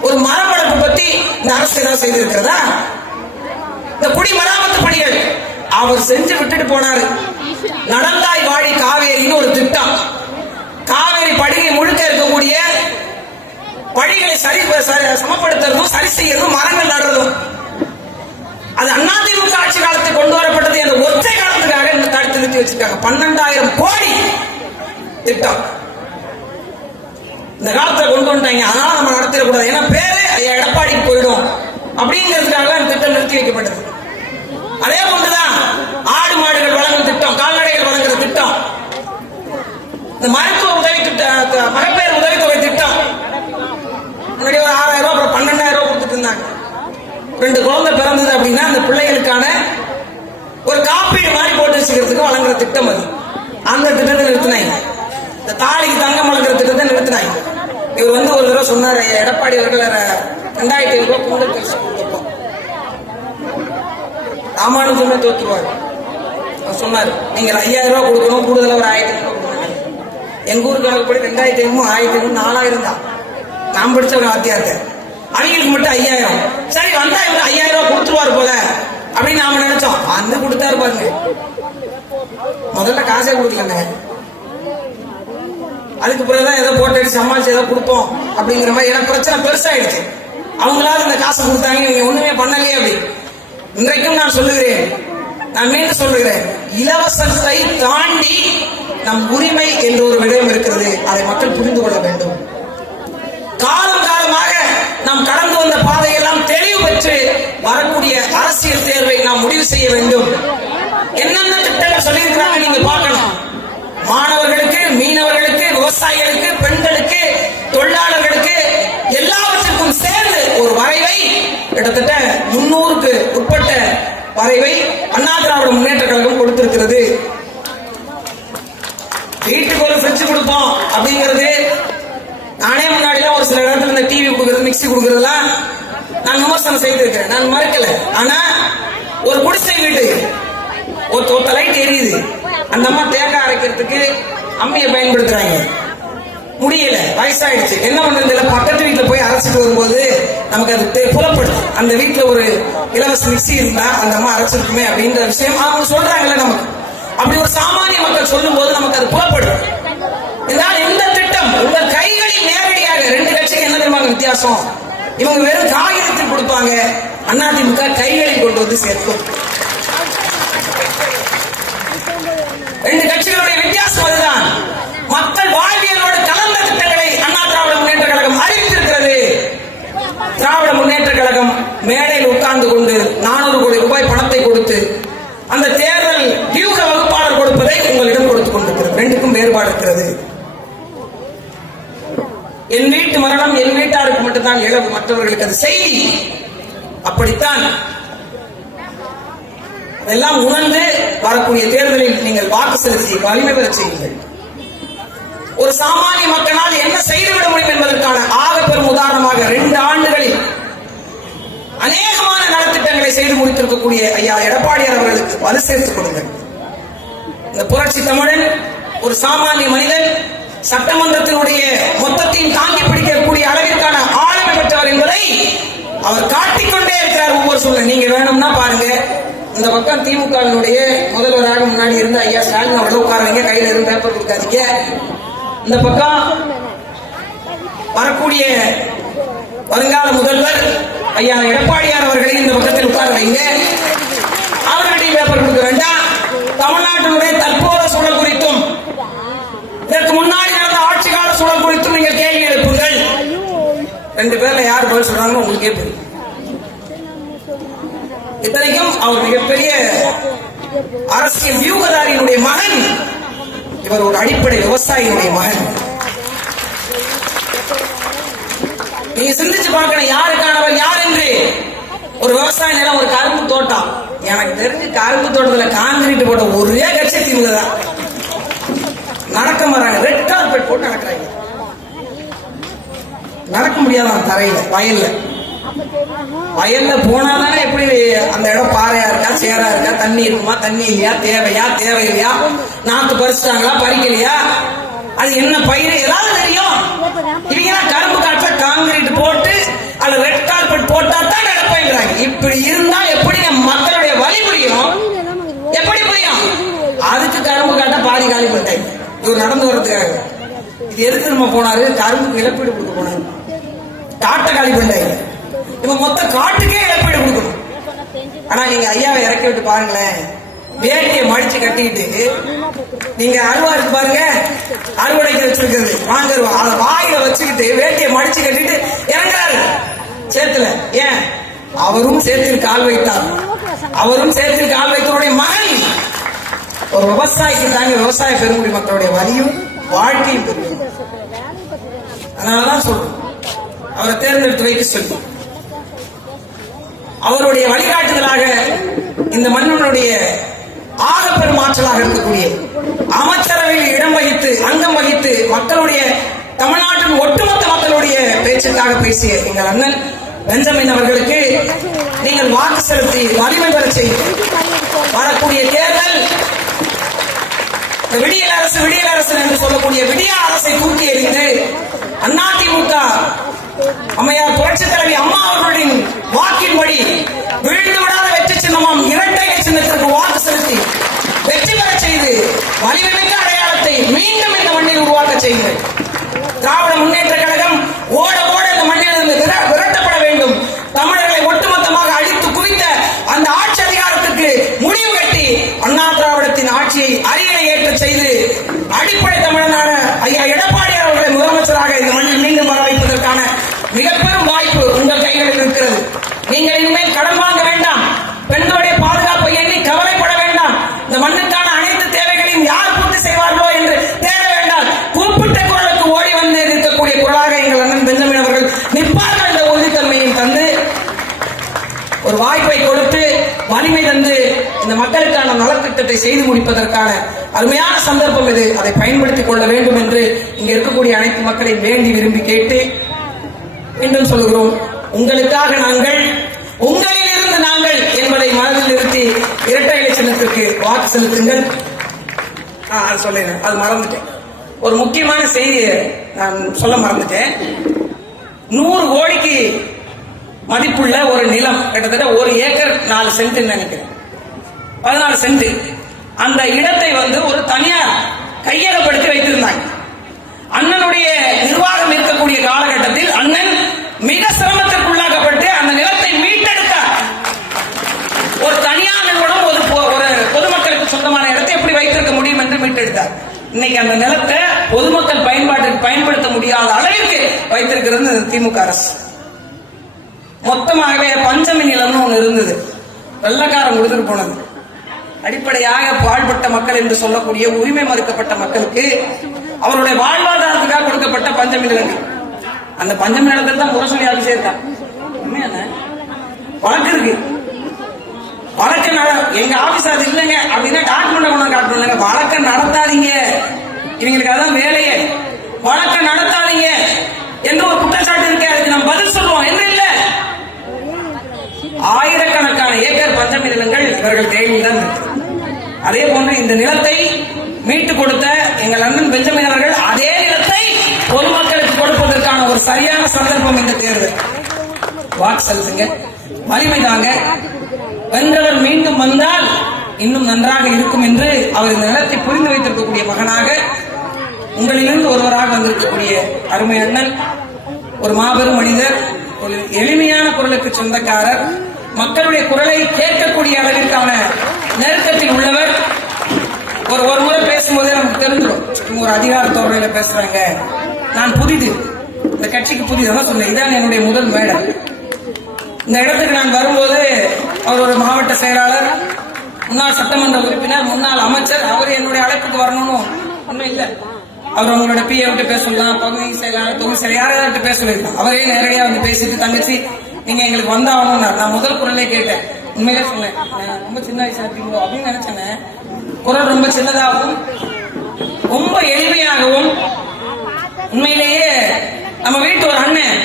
ஒரு மரம் வளர்ப்பு பத்தி இந்த அரசு ஏதாவது செய்திருக்கிறதா? இந்த குடிமராமத்து பணிகள் அவர் செஞ்சு விட்டுட்டு போனாரு. நடந்தாய் வாழி காவேரின்னு ஒரு திட்டம். காவேரி படுகை முழுக்க இருக்கக்கூடிய வழிகளை சமப்படுத்துறதும் சரி செய்யறதும் மரங்கள் நடுறதும் அது அதிமுக ஆட்சி காலத்தில் கொண்டு வரப்பட்டது. அந்த ஒற்றை காலத்துக்காக தடுத்து நிறுத்தி வச்சிருக்காங்க. 12,000 கோடி திட்டம். இந்த காலத்துல கொண்டு வந்துட்டாங்க. அதனால நம்ம நடத்திடக்கூடாது, ஏன்னா பேரு ஐயா எடப்பாடிக்கு போயிடும் அப்படிங்கிறதுக்காக அந்த திட்டம் நிறுத்தி வைக்கப்பட்டது. அதே போன்றுதான் ஆடு மாடுகள் வழங்கும் திட்டம், கால்நடைகள் வழங்குற திட்டம், இந்த மருத்துவ உதவி திட்டம், மகப்பேறு உதவித்தொகை திட்டம் முன்னாடி ஒரு 6,000 ரூபாய் அப்புறம் 12,000 ரூபாய் கொடுத்துட்டு இருந்தாங்க. 2 குழந்தை பிறந்தது அப்படின்னா அந்த பிள்ளைகளுக்கான ஒரு காப்பீடு மாதிரி போட்டு வச்சுக்கிறதுக்கு வழங்குற திட்டம் அது. அந்த திட்டத்தை நிறுத்தினாங்க. இந்த தாலிக்கு தங்கம் வழங்குற திட்டத்தை நிறுத்தினாங்க. இவர் வந்து ஒரு தடவை சொன்னார், எடப்பாடி அவர்கள் 2,500 ரூபாய் கூடுதல் பரிசு கொடுத்துருக்கோம். ராமானுஜமே தோற்றுருவார். அவர் சொன்னார், நீங்க 5,000 ரூபாய் கொடுக்கணும், கூடுதல ஒரு 1,000 ரூபாய் கொடுக்கணும். எங்க ஊர் கணக்குப்படி 2,500, 1,000, 4,000 தான். நான் படிச்ச ஒரு வாத்தியார்த்த அவங்களுக்கு மட்டும் 5,000. சரி வந்தா இவர் 5,000 ரூபாய் கொடுத்துருவாரு போல அப்படின்னு நாம நினைச்சோம். அந்த கொடுத்தாரு பாருங்க. முதல்ல காசே கொடுக்கலங்க, அதுக்கு பிறகுதான் ஏதோ போட்டு சமாளிச்சு ஏதோ கொடுப்போம் அப்படிங்கிற மாதிரி. எனக்கு பிரச்சனை பெருசாயிடுச்சு. அவங்களால இந்த காசு கொடுத்தாங்க, நீங்க ஒண்ணுமே பண்ணலையே அப்படி. இன்றைக்கும் நான் சொல்லுகிறேன், நான் மீண்டும் சொல்லுகிறேன், இலவசத்தை தாண்டி நம் உரிமை என்ற ஒரு விடயம் இருக்கிறது. அதை மக்கள் புரிந்து கொள்ள வேண்டும். காலம் காலமாக நாம் கடந்து வந்த பாதையெல்லாம் தெளிவு பெற்று வரக்கூடிய அரசியல் தேர்வை நாம் முடிவு செய்ய வேண்டும். என்னென்ன திட்டங்கள் சொல்லியிருக்கிறாங்க நீங்க பார்க்கணும். மாணவர்களுக்கு, மீனவர்களுக்கு, விவசாயிகளுக்கு, பெண்களுக்கு, தொழிலாளர்களுக்கு எல்லாவற்றுக்கும் சேர்ந்து ஒரு வரைவை, கிட்டத்தட்ட 300க்கு உட்பட்ட வரைவை அண்ணா திராவிட முன்னேற்ற கழகம் கொடுத்திருக்கிறது. வீட்டுக்கு ஒரு ஃப்ரிட்ஜ் கொடுப்போம் அப்படிங்கிறது, நானே முன்னாடிலாம் ஒரு சில இடத்துல இந்த டிவி கொடுக்கறது, மிக்சி கொடுக்கறதுலாம் நான் விமர்சனம் செய்திருக்கிறேன், நான் மறுக்கல. ஆனா ஒரு குடிசை வீடு ஒத்த லைட் எரியுது, அந்த அம்மா தேங்காய் அரைக்கிறதுக்கு அம்மியை பயன்படுத்துறாங்க, முடியல, வயசாயிடுச்சு, என்ன பண்றது? பக்கத்து வீட்டுல போய் அரைச்சிட்டு வரும்போது நமக்கு அது புலப்படுது. அந்த வீட்டுல ஒரு இலவச மிக்சி இருந்தா அந்த அம்மா அரைச்சிருக்குமே அப்படின்ற விஷயம் அவங்க சொல்றாங்கல்ல நமக்கு. அப்படி ஒரு சாமானிய மக்கள் சொல்லும் போது நமக்கு அது புலப்படும். இதனால் இந்த திட்டம் உங்கள் கைகளில் நேரடியாக 2 கட்சிக்கு என்ன தெரியுமா வித்தியாசம்? இவங்க வெறும் காகிதத்தில் கொடுப்பாங்க, அதிமுக கைகளில் கொண்டு வந்து சேர்க்கும். 2 கட்சிகளுடைய வித்தியாசம் அதுதான். மக்கள் வாழ்வியலோடு கலந்த திட்டங்களை அண்ணா திராவிட முன்னேற்ற கழகம் அறிவித்திருக்கிறது. திராவிட முன்னேற்ற கழகம் மேடையில் உட்கார்ந்து கொண்டு 400 கோடி ரூபாய் பணத்தை கொடுத்து அந்த தேர்தல் வியூக வகுப்பாளர் கொடுப்பதை உங்களிடம் கொடுத்துக் கொண்டிருக்கிறது. 2க்கும் வேறுபாடு இருக்கிறது. என் வீட்டு மரணம் என் வீட்டாருக்கு மட்டும்தான் இழவு, மற்றவர்களுக்கு அது செய்தி. அப்படித்தான் அதெல்லாம் உணர்ந்து வரக்கூடிய தேர்தலில் நீங்கள் வாக்கு செலுத்தி வலிமை பெற செய்யுங்கள். ஒரு சாமானிய மக்களால் என்ன செய்துவிட முடியும் என்பதற்கான ஆக பெரும் உதாரணமாக 2 ஆண்டுகளில் அநேகமான நலத்திட்டங்களை செய்து முடித்திருக்கக்கூடிய ஐயா எடப்பாடியார் அவர்களுக்கு வலு சேர்த்துக் கொடுங்கள். இந்த புரட்சி தமிழன் ஒரு சாமானிய மனிதன், சட்டமன்றத்தினுடைய மொத்தத்தையும் தாங்கி பிடிக்கக்கூடிய அளவிற்கான ஆளுமை பெற்றவர் என்பதை அவர் காட்டிக்கொண்டே இருக்கிறார் ஒவ்வொரு சூழ்நிலை. நீங்க வேணும்னா பாருங்க, இந்த பக்கம் திமுகவினுடைய முதல்வராக முன்னாடி இருந்த ஐயா ஸ்டாலின் அவர்கள் உட்காருங்க, கையில இருந்து பேப்பர் கொடுக்காதீங்க. இந்த பக்கம் வரக்கூடிய வருங்கால முதல்வர் ஐயா எடப்பாடியார் அவர்களை இந்த பக்கத்தில் உட்கார வைங்க, அவர்களிடையே பேப்பர் கொடுக்க வேண்டாம். தமிழ்நாட்டினுடைய தற்போதைய சூழல் குறித்தும் இதற்கு முன்னாடி நடந்த ஆட்சி கால சூழல் குறித்தும் நீங்கள் கேள்வி எழுப்புங்கள். 2 பேர்ல யார் பதில் சொல்றாங்கன்னு உங்களுக்கே தெரியும். இத்தனைக்கும் அவர் மிகப்பெரிய அரசியல் வியூகதாரியினுடைய மகன், இவர் ஒரு அடிப்படை விவசாயியினுடைய மகன். நீங்க சிந்திச்சு பார்க்கணும், யாருக்கானவர் யார் என்று. ஒரு விவசாய நிலம், ஒரு கரும்பு தோட்டம். எனக்கு தெரிஞ்சு கரும்பு தோட்டத்துல கான்கிரீட் போட்ட ஒரே கட்சி திமுக தான். நடக்க மாறாங்க, ரெட் கார்பெட் போட்டு நடக்கிறாங்க. நடக்க முடியாதான் தரையில, வயல்ல போனாதானே எப்படி அந்த இடம் பாறையா இருக்கா, சேரா இருக்கா, தண்ணி இருக்குமா, தண்ணி இல்லையா, தேவையா, தேவையில்லையா, நாத்து பறிச்சிட்டாங்களா, பறிக்கலையா, அது என்ன பயிர் ஏதாவது தெரியும். இவங்க கரும்பு காட்டுல கான்கிரீட் போட்டு அது ரெட் கார்பெட் போட்டா தான் நடப்பேங்கிறாங்க. இப்படி இருந்தா எப்படி மக்களுடைய வழி புரியும்? எப்படி புரியும்? அதுக்கு கரும்பு காட்ட பாதி காலி பண்ணிட்டாங்க. இவர் நடந்து வர்றதுக்காக இது எதுக்கு நம்ம போனாரு? கரும்புக்கு இழப்பீடு கொடுக்க போனாரு, காட்டை காலி பண்ணிட்டாங்க. இவன் மொத்த காட்டுக்கே இழப்பீடு கொடுக்கணும். ஆனா நீங்க ஐயாவை இறக்கி விட்டு பாருங்களேன், வேட்டியை மடிச்சு கட்டிட்டு நீங்க அருவா இருக்கு பாருங்க, அறுவடைக்கு வச்சிருக்கிறது வாங்கருவா, அதை வாயில வச்சுக்கிட்டு வேட்டியை மடிச்சு கட்டிட்டு இறங்குறாரு சேத்துல. ஏன்? அவரும் சேத்தில் கால் வைத்தார். அவரும் சேத்தில் கால் வைத்தவருடைய மகன். ஒரு விவசாயிக்கு தாங்க விவசாய பெருங்குடி மக்களுடைய வலியும் வாழ்க்கையும் பெருகும். அதனாலதான் சொல்றோம் அவரை தேர்ந்தெடுத்து வைக்க சொல்லி அவருடைய வழிகாட்டுதலாக இந்த மன்னனுடைய ஆகப்பெரும் ஆற்றலாக இருக்கக்கூடிய அமைச்சரவையில் இடம் வகித்து அங்கம் வகித்து மக்களுடைய தமிழ்நாட்டின் ஒட்டுமொத்த மக்களுடைய பேச்சுக்காக பேசிய எங்கள் அண்ணன் பெஞ்சமின் அவர்களுக்கு நீங்கள் வாக்கு செலுத்தி வலிமை பெற செய்யும். வரக்கூடிய தேர்தல் விடியல் அரசு என்று சொல்லக்கூடிய விடியா அரசை தூக்கி எறிந்து அதிமுக அம்மையார் புரட்சித் தலைவி அம்மா அவர்களின் வாக்கின்படி விழுந்து விடாத வெற்றி சின்னமாம் இரட்டை சின்னத்திற்கு வாக்கு செலுத்தி வெற்றி பெற செய்து வலிமைமிக்க அடையாளத்தை மீண்டும் இந்த மண்ணில் உருவாக்க செய்யுங்கள். திராவிட முன்னேற்ற கழகம் ஓட ஓட இந்த மண்ணில் இருந்து விரட்டப்பட வேண்டும். தமிழர்களை ஒட்டுமொத்தமாக அழித்து குவித்த அந்த ஆட்சி அதிகாரத்திற்கு முடிவு கட்டி அண்ணா திராவிடத்தின் ஆட்சியை அரியணை ஏற்ற செய்து அடிப்படை தமிழனான ஐயா எடப்பாடியார் அவர்களை முதலமைச்சராக இந்த மண்ணில் மீண்டும் வர வைப்பதற்கான மிக பெரும் வாய்ப்பு உங்கள் கைகளில் இருக்கிறது. நீங்கள் இனிமேல் கடன் வாங்க வேண்டாம். பெண்களுடைய பாதுகாப்பை எண்ணி கவலைப்பட வேண்டாம். இந்த மண்ணுக்கான அனைத்து தேவைகளையும் யார் பூர்த்தி செய்வார்களோ என்று தேட வேண்டாம். கூப்பிட்ட குரலுக்கு ஓடி வந்து இருக்கக்கூடிய குரலாக எங்கள் அண்ணன் பெஞ்சமின் அவர்கள் நிற்பார்கள் என்ற உறுதித்தன்மையும் தந்து ஒரு வாய்ப்பை கொடுத்து வலிமை தந்து இந்த மக்களுக்கான நலத்திட்டத்தை செய்து முடிப்பதற்கான அருமையான சந்தர்ப்பம் இது. அதை பயன்படுத்திக் கொள்ள வேண்டும் என்று இங்க இருக்கக்கூடிய அனைத்து மக்களையும் வேண்டி விரும்பி கேட்டு மீண்டும் சொல்கிறோம், உங்களுக்காக நாங்கள், உங்களில் இருந்து நாங்கள் என்பதை மனதில் நிறுத்தி இரட்டை இலை சின்னத்திற்கு வாக்கு செலுத்துங்கள். அது சொல்லேன், அது மறந்துட்டேன். ஒரு முக்கியமான செய்தியை நான் சொல்ல மறந்துட்டேன். 100 கோடிக்கு மதிப்புள்ள ஒரு நிலம், கிட்டத்தட்ட 1 ஏக்கர் 4 சென்ட் நினைக்கிறேன், 14 சென்ட். அந்த இடத்தை ஒரு தனியார் கையகப்படுத்தி வைத்திருந்தாங்க. அண்ணனுடைய நிர்வாகம் இருக்கக்கூடிய காலகட்டத்தில் அண்ணன் மிக சிரமத்திற்குள்ளாக்கப்பட்டு அந்த நிலத்தை மீட்டெடுத்தார். ஒரு தனியார் நிறுவனம் ஒரு பொதுமக்களுக்கு சொந்தமான இடத்தை எப்படி வைத்திருக்க முடியும் என்று மீட்டெடுத்தார். இன்னைக்கு அந்த நிலத்தை பொதுமக்கள் பயன்பாட்டிற்கு பயன்படுத்த முடியாத அளவிற்கு வைத்திருக்கிறது திமுக அரசு. மொத்தமாகவே பஞ்சமி நிலம்னு ஒண்ணு இருந்தது, வெள்ளக்காரன் கொடுத்துட்டு போனது. அடிப்படையாக பாழ்பட்ட மக்கள் என்று சொல்லக்கூடிய உரிமை மறுக்கப்பட்ட மக்களுக்கு அவருடைய வாழ்வாதாரத்துக்காக கொடுக்கப்பட்ட பஞ்சமி நிலங்கள். அந்த பஞ்சமி நிலத்தில் தான் முரசொலி ஆபீஸே இருக்கான். வழக்கு இருக்கு. வழக்கு எங்க ஆபீஸ் அது இல்லைங்க அப்படின்னா டாக்குமெண்ட் கொண்டு காட்டணும். வழக்க நடத்தாதீங்க, இவங்களுக்கு அதான் வேலையே. வழக்க நடத்தாதீங்க என்று ஒரு குற்றச்சாட்டு இருக்கு, அதுக்கு நம்ம பதில் சொல்லுவோம் என்று இல்ல. ஆயிரக்கணக்கான ஏக்கர் பஞ்சமி நிலங்கள் இவர்கள் கையில் தான் இருக்கு. அதே போன்று இந்த நிலத்தை மீட்டு கொடுத்த எங்கள் அண்ணன் பெஞ்சமின் அவர்கள் அதே நிலத்தை பொதுமக்களுக்கு கொடுப்பதற்கான ஒரு சரியான சந்தர்ப்பம் இந்த தேர்தல். வாக்கு செலுத்துங்க, வலிமை தாங்க. வென்றவர் மீண்டும் வந்தால் இன்னும் நன்றாக இருக்கும் என்று அவர் இந்த நிலத்தை புரிந்து வைத்திருக்கக்கூடிய மகனாக உங்களிலிருந்து ஒருவராக வந்திருக்கக்கூடிய அருமை அண்ணன், ஒரு மாபெரும் மனிதர், ஒரு எளிமையான குரலுக்கு சொந்தக்காரர், மக்களுடைய குரலை கேட்கக்கூடிய அளவிற்கான நெருக்கத்தில் உள்ளவர். ஒரு முறை பேசும்போதே நமக்கு தெரிஞ்சிடும் ஒரு அதிகார தோரணையில பேசுறாங்க. நான் புதிது, இந்த கட்சிக்கு புதிதாக சொன்னேன், இதான் என்னுடைய முதல் மேடை. இந்த இடத்துக்கு நான் வரும்போது அவர் ஒரு மாவட்ட செயலாளர், முன்னாள் சட்டமன்ற உறுப்பினர், முன்னாள் அமைச்சர், அவர் என்னுடைய அழைப்புக்கு வரணும்னு ஒன்றும் இல்லை. அவர் அவங்களோட பிஏ விட்டு பேசலாம், பகுதி செயலாளர், தொகுதி செயலாளர், யாரையாவது பேச சொல்லியிருக்காங்க. அவரே நேரடியாக வந்து பேசிட்டு, தங்கச்சி நீங்க எங்களுக்கு வந்தாகணும். நான் முதல் குரலே கேட்டேன், உண்மையிலே சொன்னேன், ரொம்ப சின்ன வயசா இருக்கீங்களோ அப்படின்னு நினைச்சேன். குரல் ரொம்ப சின்னதாகவும் ரொம்ப எளிமையாகவும், உண்மையிலேயே நம்ம வீட்டு ஒரு அண்ணன்,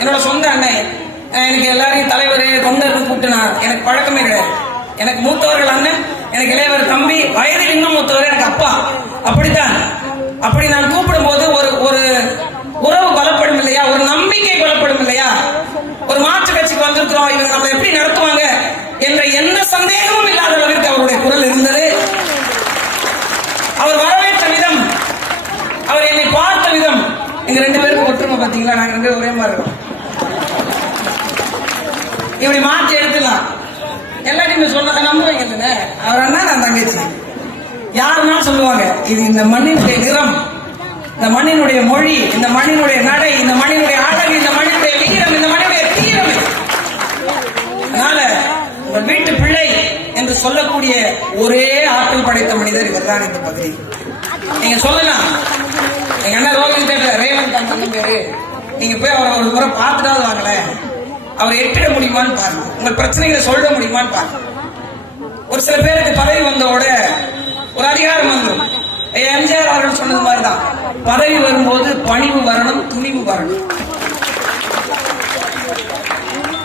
என்னோட சொந்த அண்ணன், எனக்கு எல்லாரையும் தலைவர் தொண்டர் கூப்பிட்டுனா எனக்கு பழக்கமே கிடையாது. எனக்கு மூத்தவர்கள் அண்ணன், எனக்கு இளையவர் தம்பி, வயதில் இன்னும் மூத்தவர் எனக்கு அப்பா. அப்படித்தான். அப்படி நான் கூப்பிடும் போது ஒரு உறவு பலப்படும் இல்லையா, ஒரு நம்பிக்கை பலப்படும் இல்லையா. ஒரு மாற்று கட்சிக்கு வந்திருக்கிறோம், இவங்க நம்ம எப்படி நடத்துவாங்க என்ற எந்த சந்தேகமும் இல்லாத அளவிற்கு அவருடைய குரல் இருந்தது. அவர் வரவேற்ற விதம், அவர் என்னை பார்த்த விதம், எங்க 2 பேருக்கு ஒற்றுமை பாத்தீங்களா, நாங்க 2 ஒரே மாதிரி இருக்கோம். இப்படி மாற்றி எடுத்துலாம். எல்லாம் நீங்க சொன்னதை நம்புவீங்க தானே? அவர் அண்ணா நான் தங்கச்சி யாருன்னா சொல்லுவாங்க. இது இந்த மண்ணினுடைய நிறம், இந்த மண்ணினுடைய மொழி, இந்த மண்ணினுடைய நடை, இந்த மண்ணினுடைய அழகு, இந்த மண்ணினுடைய வீரம், இந்த மண்ணினுடைய தீரம். அதனால உங்கள் வீட்டு பிள்ளை என்று சொல்லக்கூடிய ஒரே ஆற்றல் படைத்த மனிதர் இவர்தான் இந்த பகுதி. நீங்க சொல்லலாம், எங்க அண்ணன் ரேவந்த் அண்ணன் பேரு, நீங்க போய் அவரை ஒரு முறை பார்த்துட்டாவது வாங்கல, அவரை எட்டிட முடியுமான்னு பாருங்க, உங்கள் பிரச்சனைகளை சொல்ல முடியுமான்னு பாருங்க. ஒரு சில பேருக்கு பதவி வந்தோட ஒரு அதிகாரம் வந்துடும். எம்ஜிஆர் அவர்கள் சொன்னது மாதிரிதான், பதவி வரும்போது பணிவு வரணும், துணிவு வரணும்.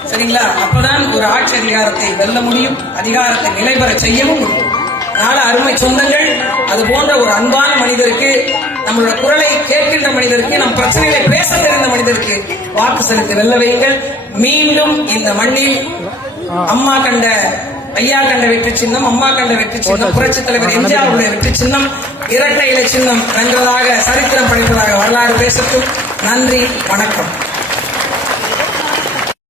சரிங்களா? அப்பதான் ஒரு ஆட்சி அதிகாரத்தை வெல்ல முடியும், அதிகாரத்தை நிலைபெற செய்யவும் முடியும். அதனால அருமை சொந்தங்கள், அது போன்ற ஒரு அன்பான மனிதருக்கு, நம்மளோட குரலை கேட்கின்ற மனிதருக்கு, நம் பிரச்சனைகளை பேச தெரிந்த மனிதருக்கு வாக்கு செலுத்தி வெல்ல வையுங்கள். மீண்டும் இந்த மண்ணில் அம்மா கண்ட, ஐயா கண்ட வெற்றி சின்னம், அம்மா கண்ட வெற்றி சின்னம், புரட்சி தலைவர் எம்ஜிஆருடைய வெற்றி சின்னம், இரட்டை இலை சின்னம் வென்றதாக சரித்திரம் படைப்பதாக வரலாறு பேசட்டும். நன்றி, வணக்கம்.